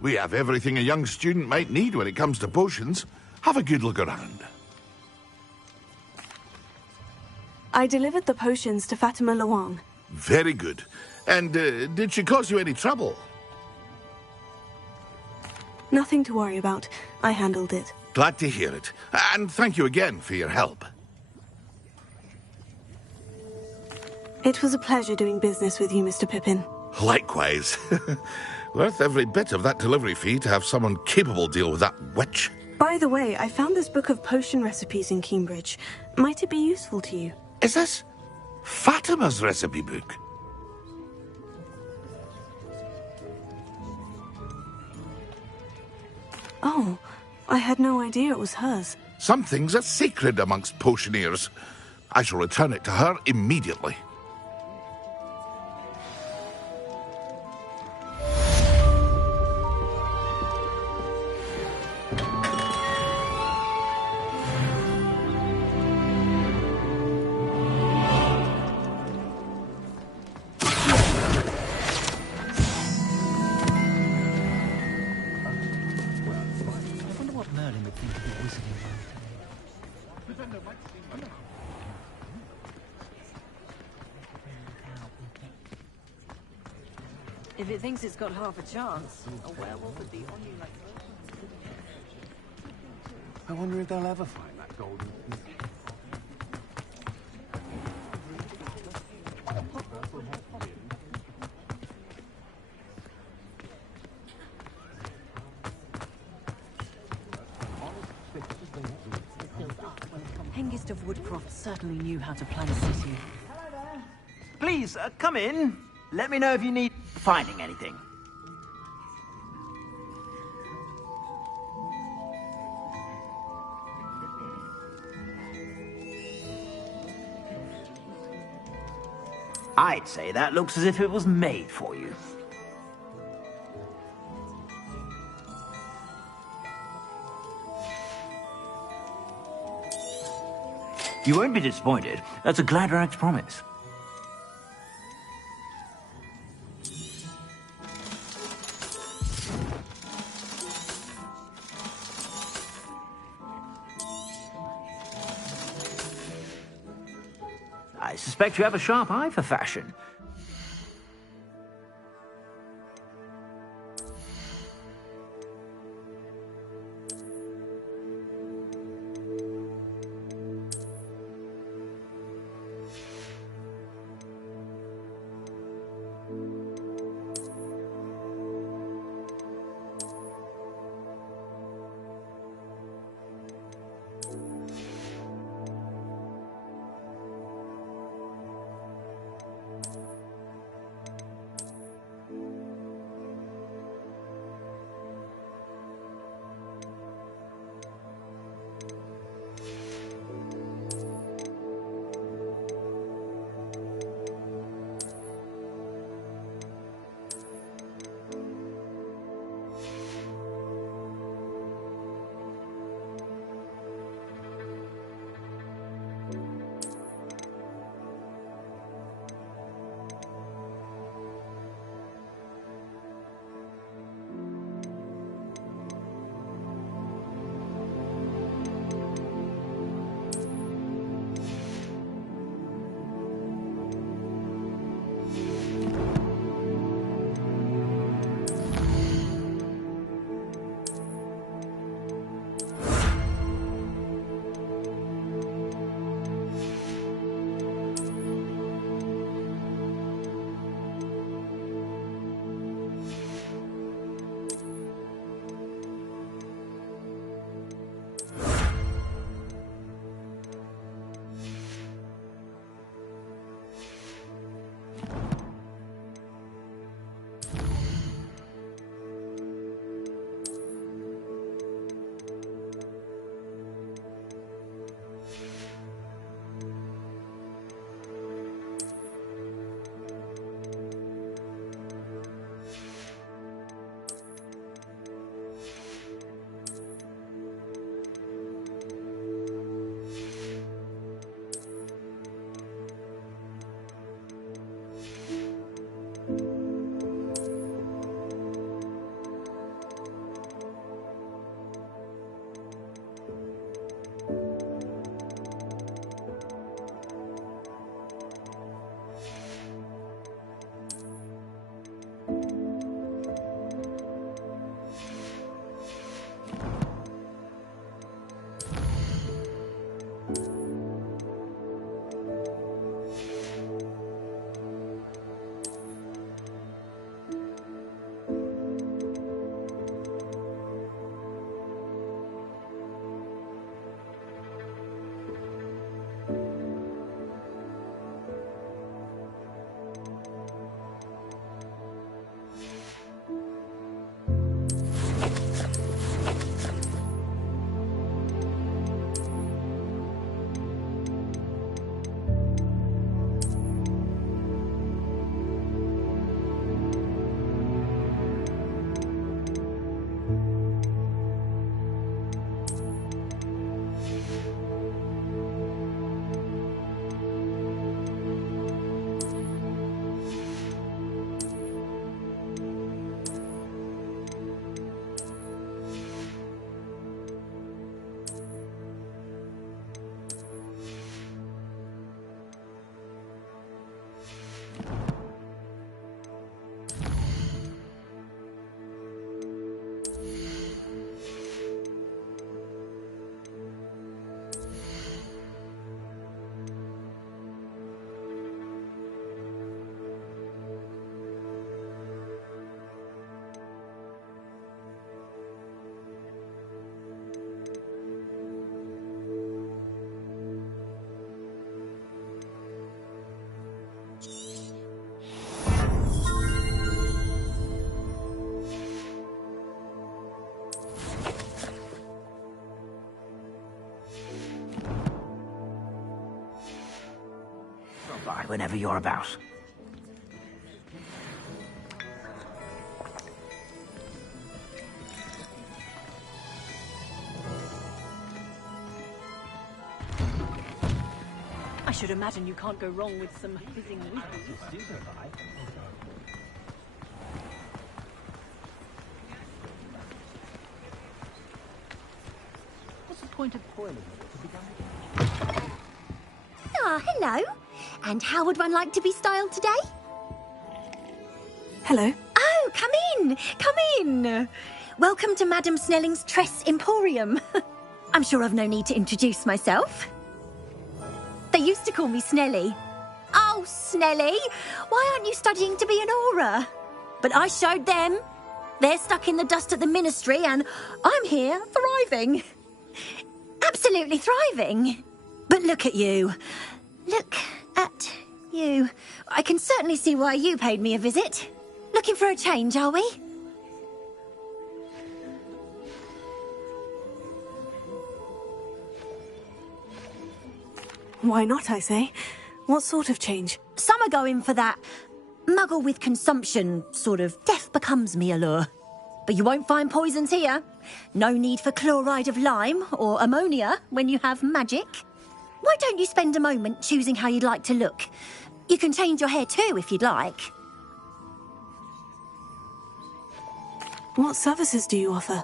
We have everything a young student might need when it comes to potions. Have a good look around. I delivered the potions to Fatima Luang. Very good. And did she cause you any trouble? Nothing to worry about. I handled it. Glad to hear it. And thank you again for your help. It was a pleasure doing business with you, Mr. Pippin. Likewise. Worth every bit of that delivery fee to have someone capable deal with that witch. By the way, I found this book of potion recipes in Cambridge. Might it be useful to you? Is this Fatima's recipe book? Oh, I had no idea it was hers. Some things are sacred amongst potioneers. I shall return it to her immediately. If it thinks it's got half a chance, a werewolf would be on you like... I wonder if they'll ever find that golden key. Hengist of Woodcroft certainly knew how to plan a city. Please, come in. Let me know if you need finding anything. I'd say that looks as if it was made for you. You won't be disappointed. That's a Gladrax promise. I suspect you have a sharp eye for fashion. by whenever you're about. I should imagine you can't go wrong with some fizzing whizzes. What's the point of boiling it to begin with? Ah, hello. And how would one like to be styled today? Hello. Oh, come in. Come in. Welcome to Madame Snelling's Tress Emporium. I'm sure I've no need to introduce myself. They used to call me Snelly. Oh, Snelly, why aren't you studying to be an aura? But I showed them. They're stuck in the dust at the ministry and I'm here thriving. Absolutely thriving. But look at you. Look at you. I can certainly see why you paid me a visit. Looking for a change, are we? Why not, I say? What sort of change? Some are going for that muggle with consumption, sort of death becomes me allure. But you won't find poisons here. No need for chloride of lime or ammonia when you have magic. Why don't you spend a moment choosing how you'd like to look? You can change your hair too if you'd like. What services do you offer?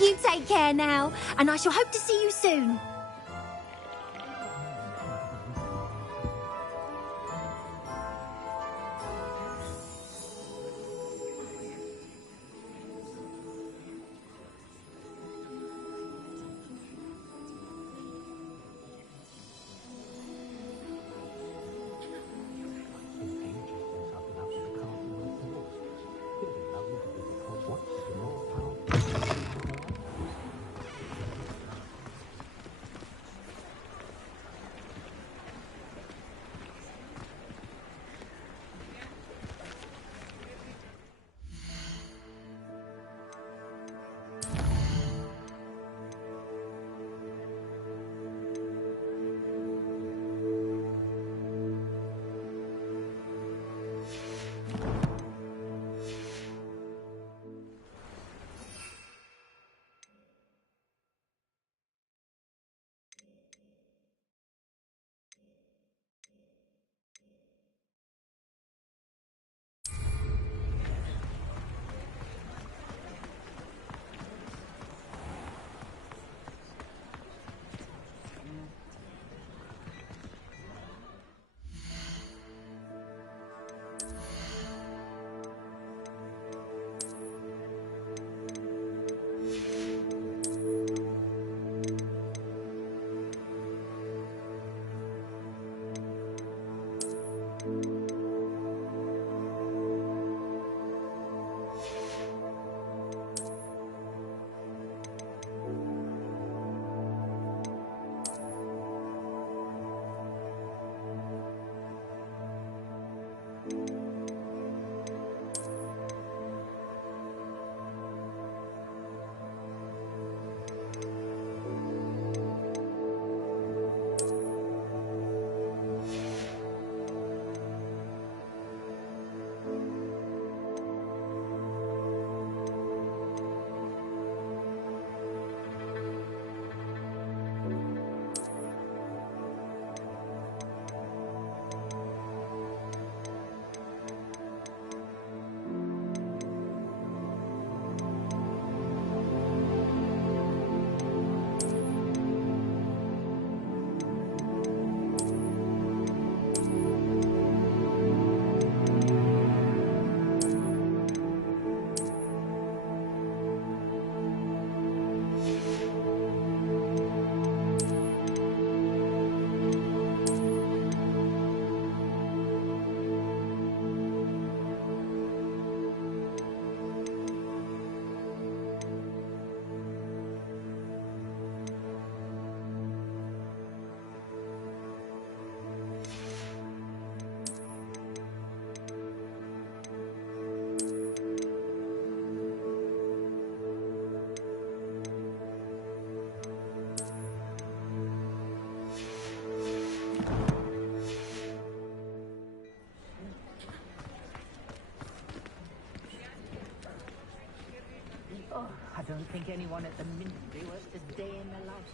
You take care now, and I shall hope to see you soon. don't think anyone at the Ministry works a day in their life.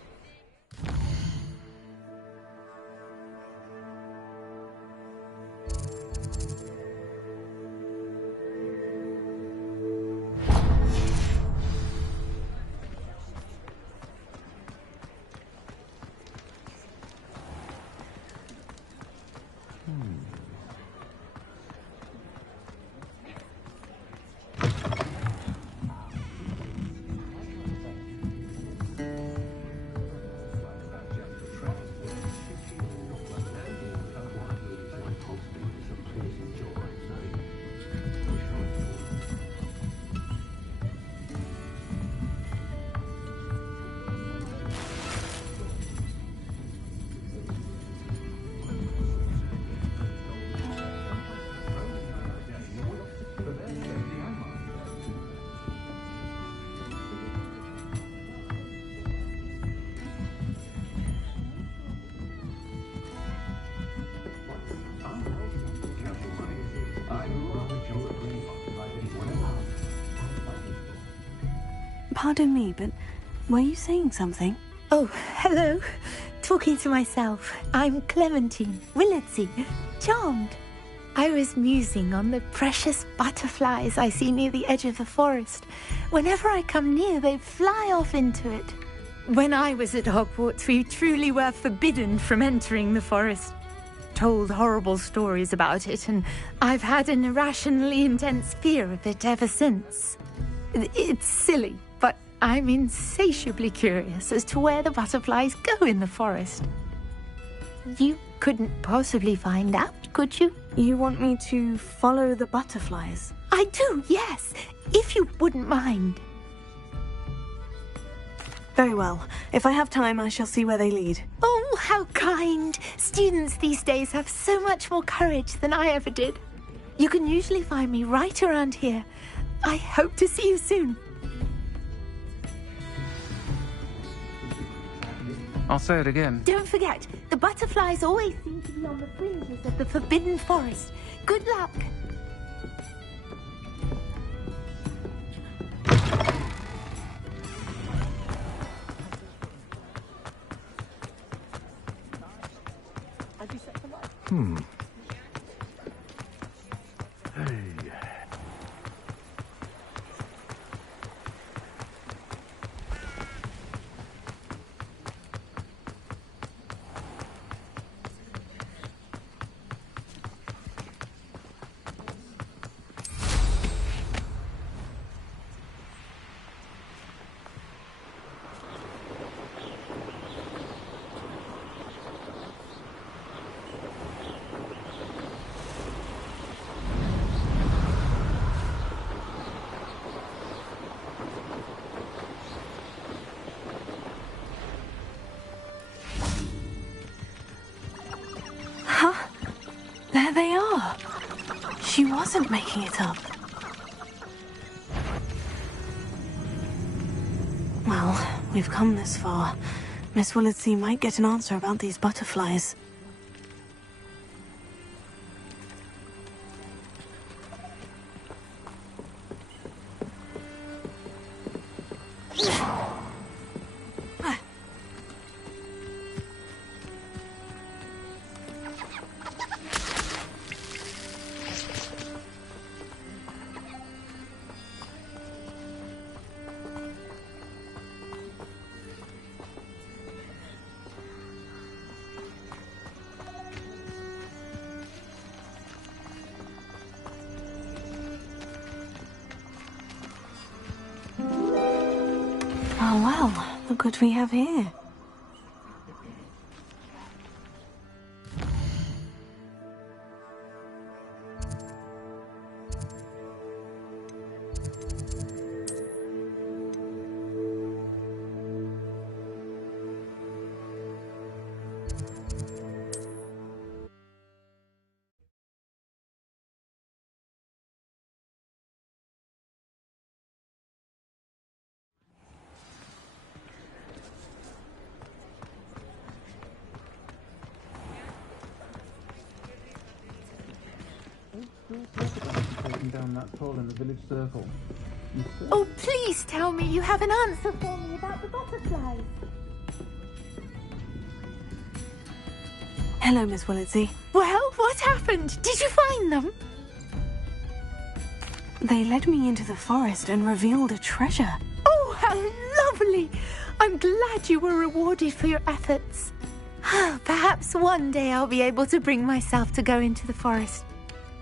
Pardon me, but were you saying something? Oh, hello. Talking to myself. I'm Clementine Willardsey. Charmed. I was musing on the precious butterflies I see near the edge of the forest. Whenever I come near, they fly off into it. When I was at Hogwarts, we truly were forbidden from entering the forest. Told horrible stories about it, and I've had an irrationally intense fear of it ever since. It's silly, but I'm insatiably curious as to where the butterflies go in the forest. You couldn't possibly find out, could you? You want me to follow the butterflies? I do, yes, if you wouldn't mind. Very well. If I have time, I shall see where they lead. Oh, how kind. Students these days have so much more courage than I ever did. You can usually find me right around here. I hope to see you soon. I'll say it again. Don't forget, the butterflies always seem to be on the fringes of the Forbidden Forest. Good luck. There they are. She wasn't making it up. Well, we've come this far. Miss Willardsey might get an answer about these butterflies. Oh, well, look what we have here. Taking down that pole in the village circle. Oh, please tell me you have an answer for me about the butterflies. Hello, Miss Willitsey. Well, what happened? Did you find them? They led me into the forest and revealed a treasure. Oh, how lovely! I'm glad you were rewarded for your efforts. Perhaps one day I'll be able to bring myself to go into the forest.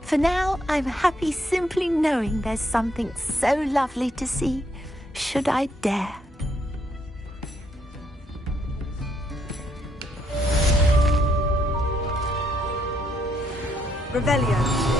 For now, I'm happy simply knowing there's something so lovely to see, should I dare. Revelio.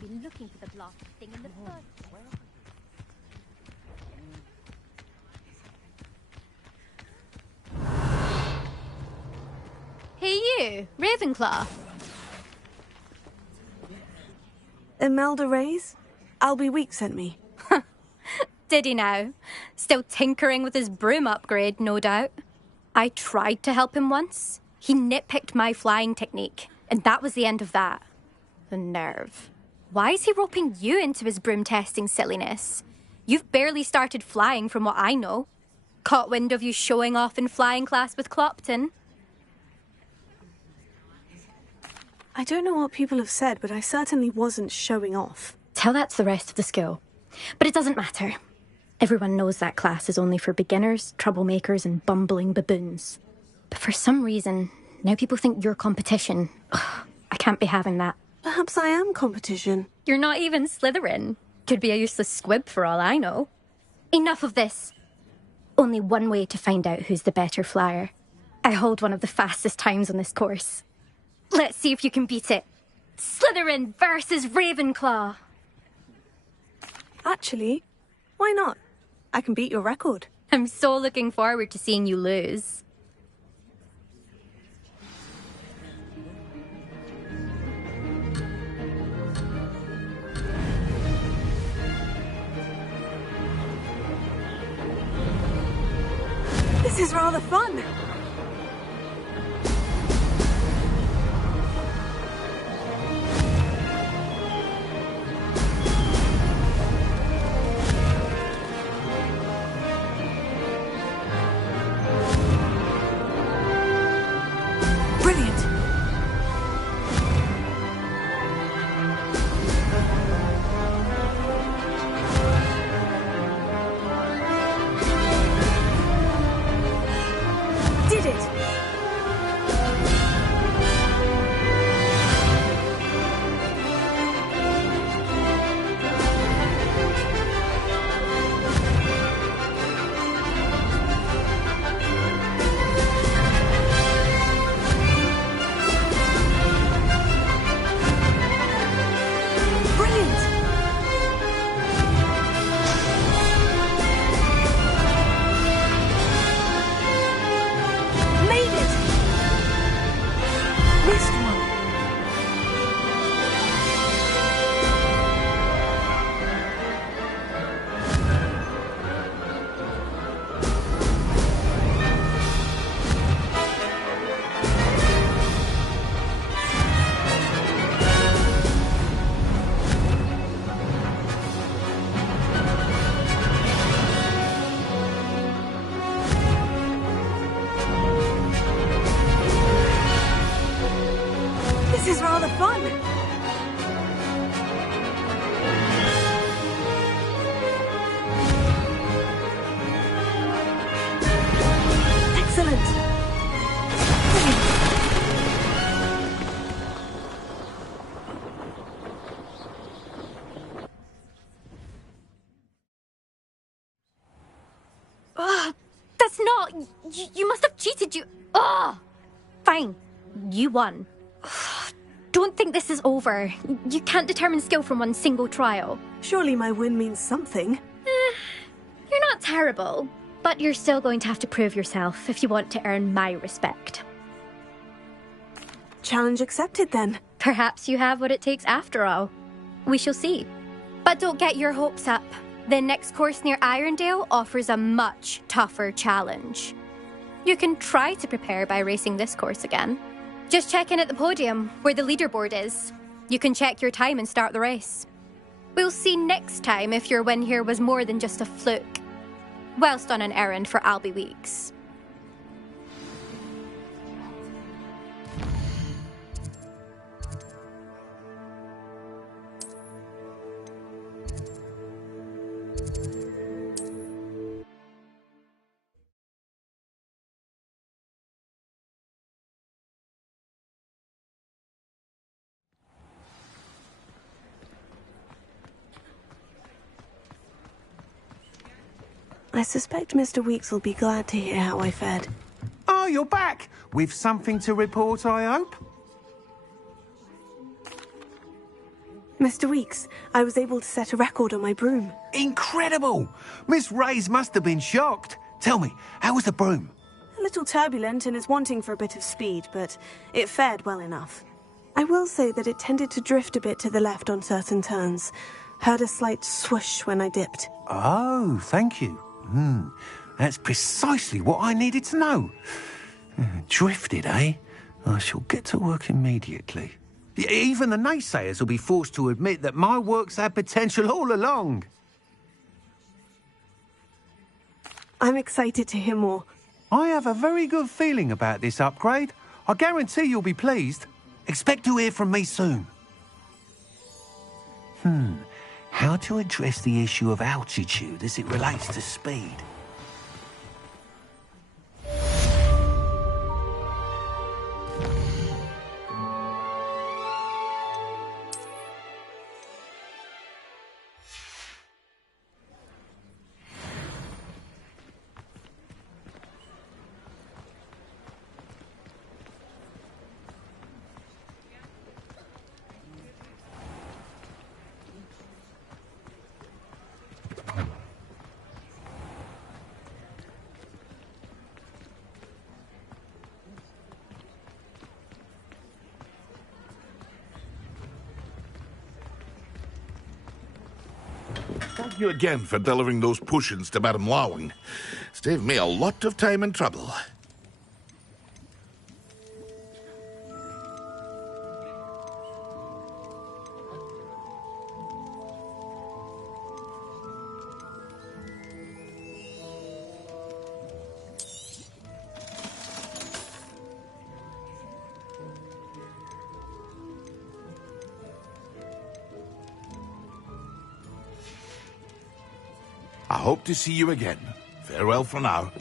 Be looking for the blasted thing in the first place. Hey you, Ravenclaw. Imelda Reyes? Albie Week sent me. Did he now? Still tinkering with his broom upgrade, no doubt. I tried to help him once. He nitpicked my flying technique, and that was the end of that. The nerve. Why is he roping you into his broom testing silliness? You've barely started flying from what I know. Caught wind of you showing off in flying class with Clopton. I don't know what people have said, but I certainly wasn't showing off. Tell that to the rest of the school. But it doesn't matter. Everyone knows that class is only for beginners, troublemakers, and bumbling baboons. But for some reason, now people think you're competition. Ugh, I can't be having that. Perhaps I am competition. You're not even Slytherin. Could be a useless squib for all I know. Enough of this. Only one way to find out who's the better flyer. I hold one of the fastest times on this course. Let's see if you can beat it. Slytherin versus Ravenclaw. Actually, why not? I can beat your record. I'm so looking forward to seeing you lose. This is rather fun. Brilliant. Did it! fun! Excellent! Ugh, that's not... You must have cheated, you... Ugh! Fine. You won. Ugh, don't think this is over. You can't determine skill from one single trial. Surely my win means something. You're not terrible, but you're still going to have to prove yourself if you want to earn my respect. Challenge accepted, then. Perhaps you have what it takes after all. We shall see. But don't get your hopes up. The next course near Irondale offers a much tougher challenge. You can try to prepare by racing this course again. Just check in at the podium, where the leaderboard is. You can check your time and start the race. We'll see next time if your win here was more than just a fluke, whilst on an errand for Albie Weeks. I suspect Mr. Weeks will be glad to hear how I fared. Oh, you're back! With something to report, I hope? Mr. Weeks, I was able to set a record on my broom. Incredible! Miss Reyes must have been shocked. Tell me, how was the broom? A little turbulent and is wanting for a bit of speed, but it fared well enough. I will say that it tended to drift a bit to the left on certain turns. Heard a slight swoosh when I dipped. Oh, thank you. That's precisely what I needed to know. Drifted, eh? I shall get to work immediately. Even the naysayers will be forced to admit that my work's had potential all along. I'm excited to hear more. I have a very good feeling about this upgrade. I guarantee you'll be pleased. Expect to hear from me soon. How to address the issue of altitude as it relates to speed? Thank you again for delivering those potions to Madame Lowing. Saved me a lot of time and trouble. I hope to see you again. Farewell for now.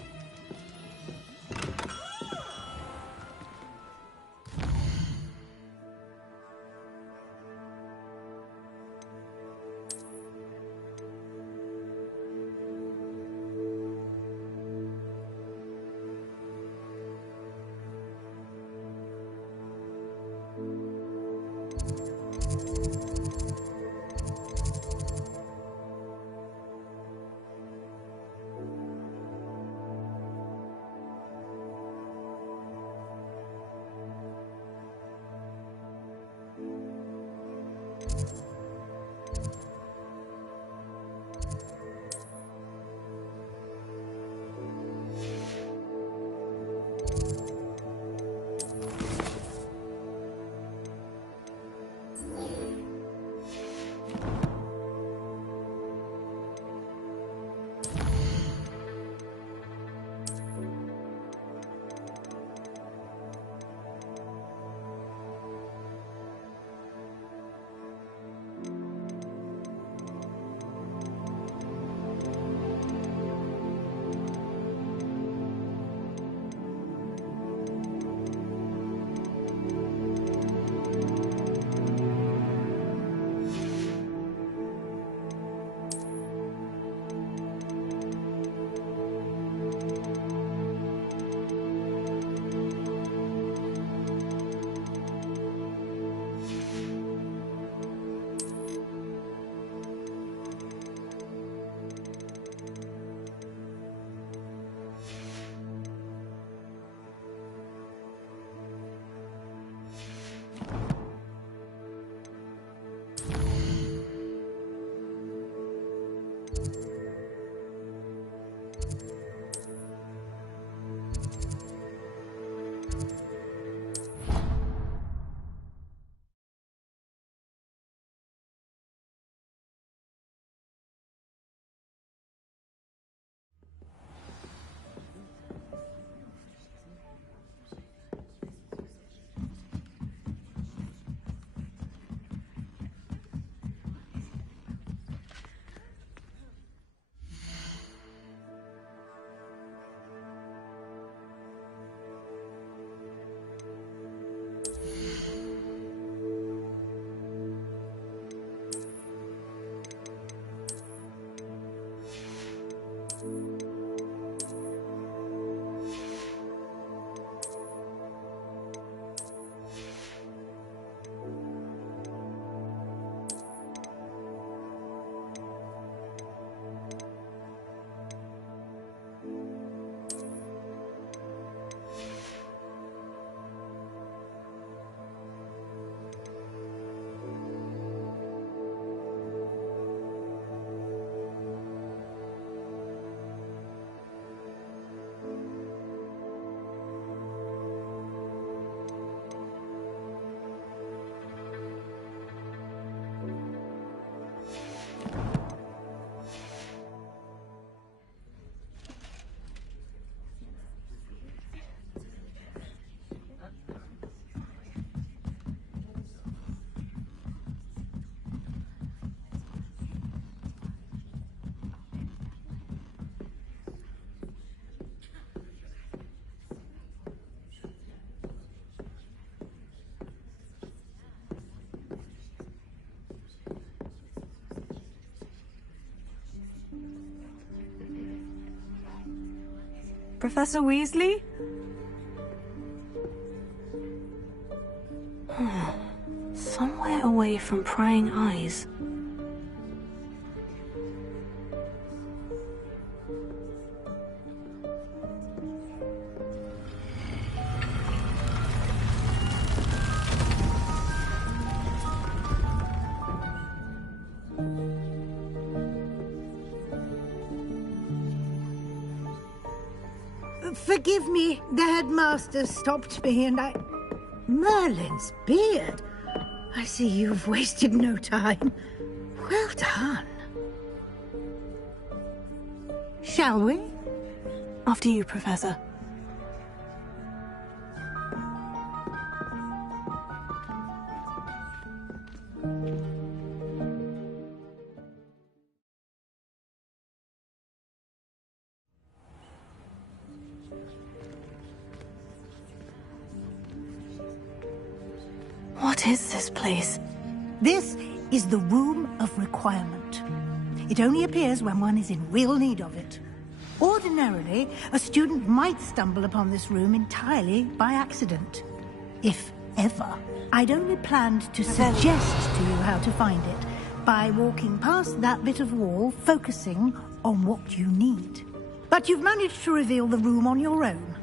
Professor Weasley? Somewhere away from prying eyes. Forgive me, the headmaster stopped me and I... Merlin's beard. I see you've wasted no time. Well done. Shall we? After you, Professor. What is this place? This is the Room of Requirement. It only appears when one is in real need of it. Ordinarily, a student might stumble upon this room entirely by accident. If ever. I'd only planned to suggest to you how to find it by walking past that bit of wall, focusing on what you need. But you've managed to reveal the room on your own.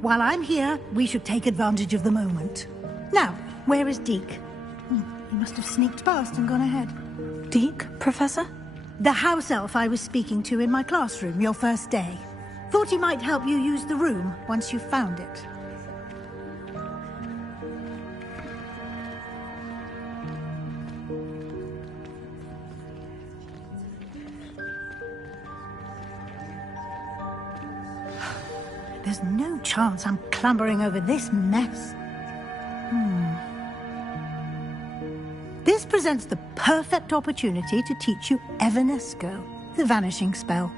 While I'm here, we should take advantage of the moment. Now, where is Deke? He must have sneaked past and gone ahead. Deke, Professor? The house elf I was speaking to in my classroom your first day. Thought he might help you use the room once you found it. There's no chance I'm clambering over this mess. This presents the perfect opportunity to teach you Evanesco, the vanishing spell.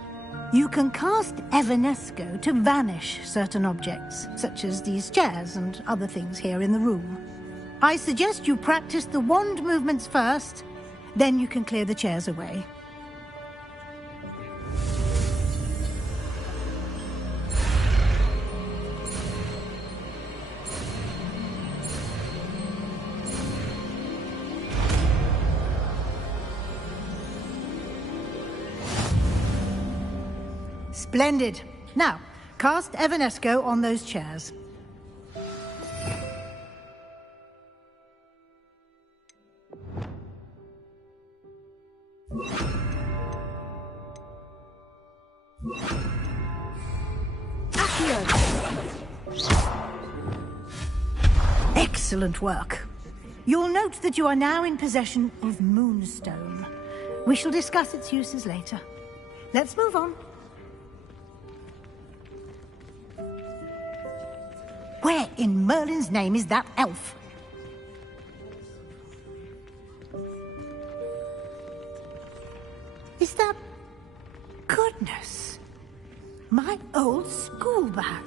You can cast Evanesco to vanish certain objects, such as these chairs and other things here in the room. I suggest you practice the wand movements first, then you can clear the chairs away. Splendid. Now, cast Evanesco on those chairs. Excellent work. You'll note that you are now in possession of Moonstone. We shall discuss its uses later. Let's move on. Where in Merlin's name is that elf? Is that... Goodness. My old school bag.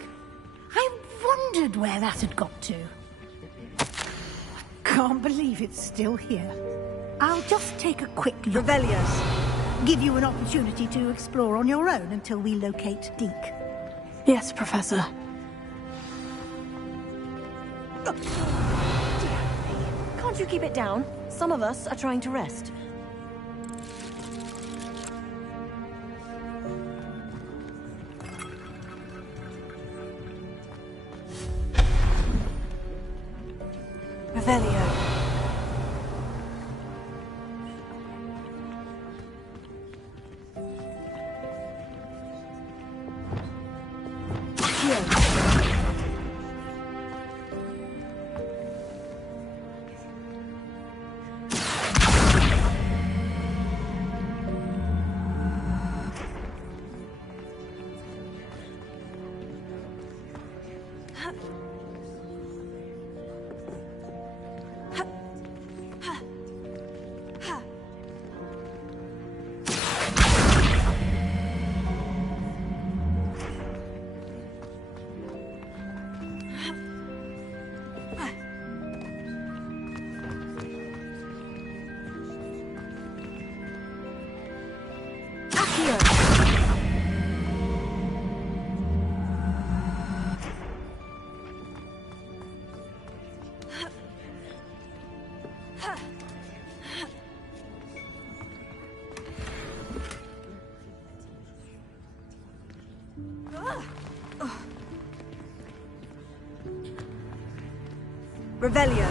I wondered where that had got to. Can't believe it's still here. I'll just take a quick look. Revelios. Give you an opportunity to explore on your own until we locate Deke. Yes, Professor. Can't you keep it down? Some of us are trying to rest. Revelio. Revelio.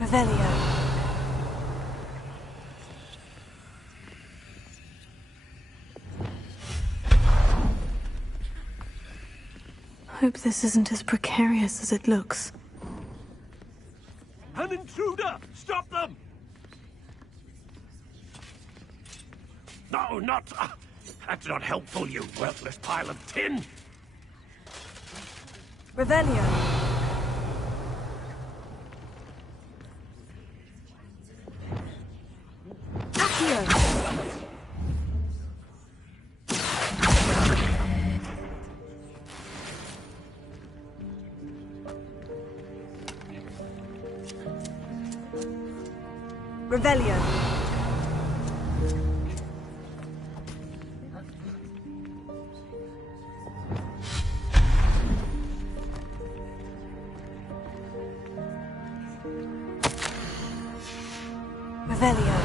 Revelio. Hope this isn't as precarious as it looks. An intruder! Stop them! No, not... that's not helpful, you worthless pile of tin! Revelio. Revelio. Revelio.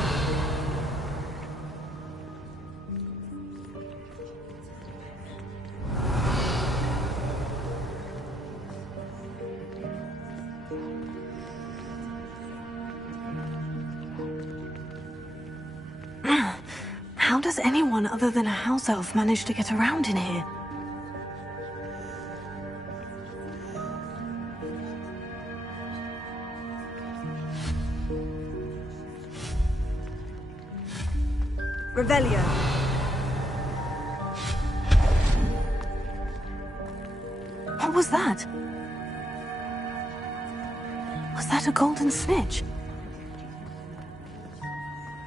How does anyone other than a house elf manage to get around in here? Revelio. What was that? Was that a golden snitch?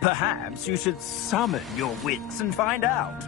Perhaps you should summon your wits and find out.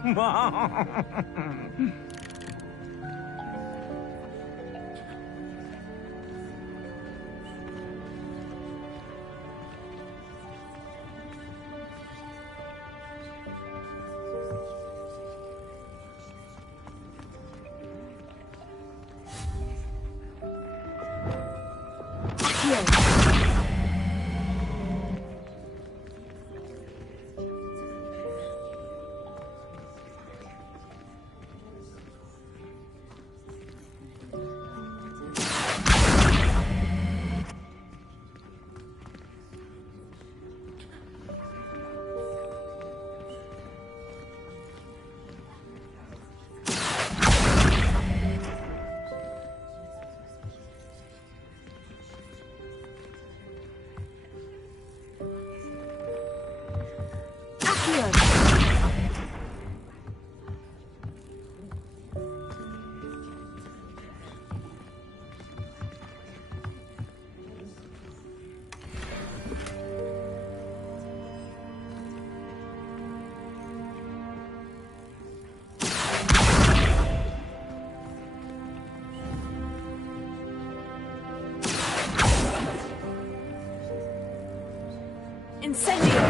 Incendio.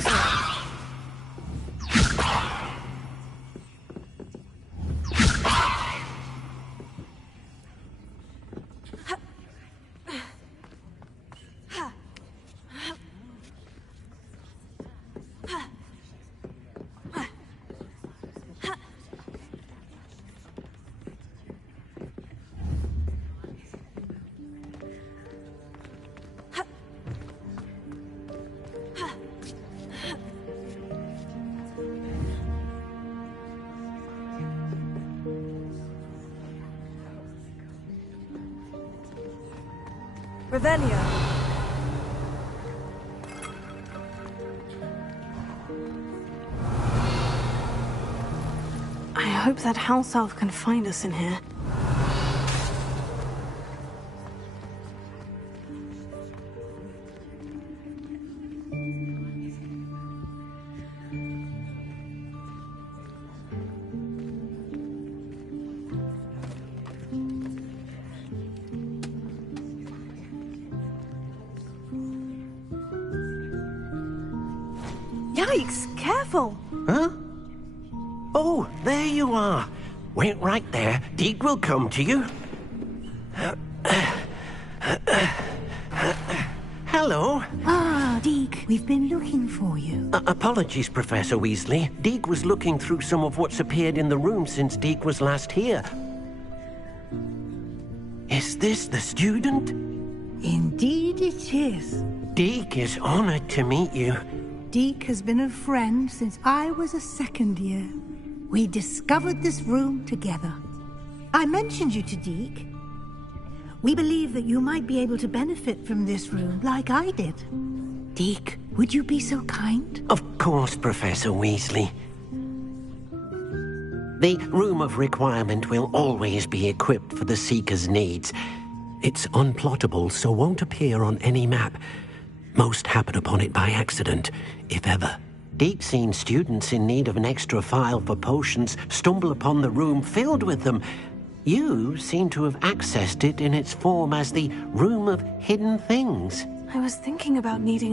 closer. Revelio. I hope that house elf can find us in here. Yikes, careful! Huh? Oh, there you are. Wait right there. Deke will come to you. Hello. Ah, Deke, we've been looking for you. Apologies, Professor Weasley. Deke was looking through some of what's appeared in the room since Deke was last here. Is this the student? Indeed it is. Deke is honored to meet you. Deke has been a friend since I was a second year. We discovered this room together. I mentioned you to Deke. We believe that you might be able to benefit from this room like I did. Deke, would you be so kind? Of course, Professor Weasley. The Room of Requirement will always be equipped for the Seeker's needs. It's unplottable, so won't appear on any map. Most happen upon it by accident, if ever. Deke's seen students in need of an extra file for potions stumble upon the room filled with them. You seem to have accessed it in its form as the Room of Hidden Things. I was thinking about needing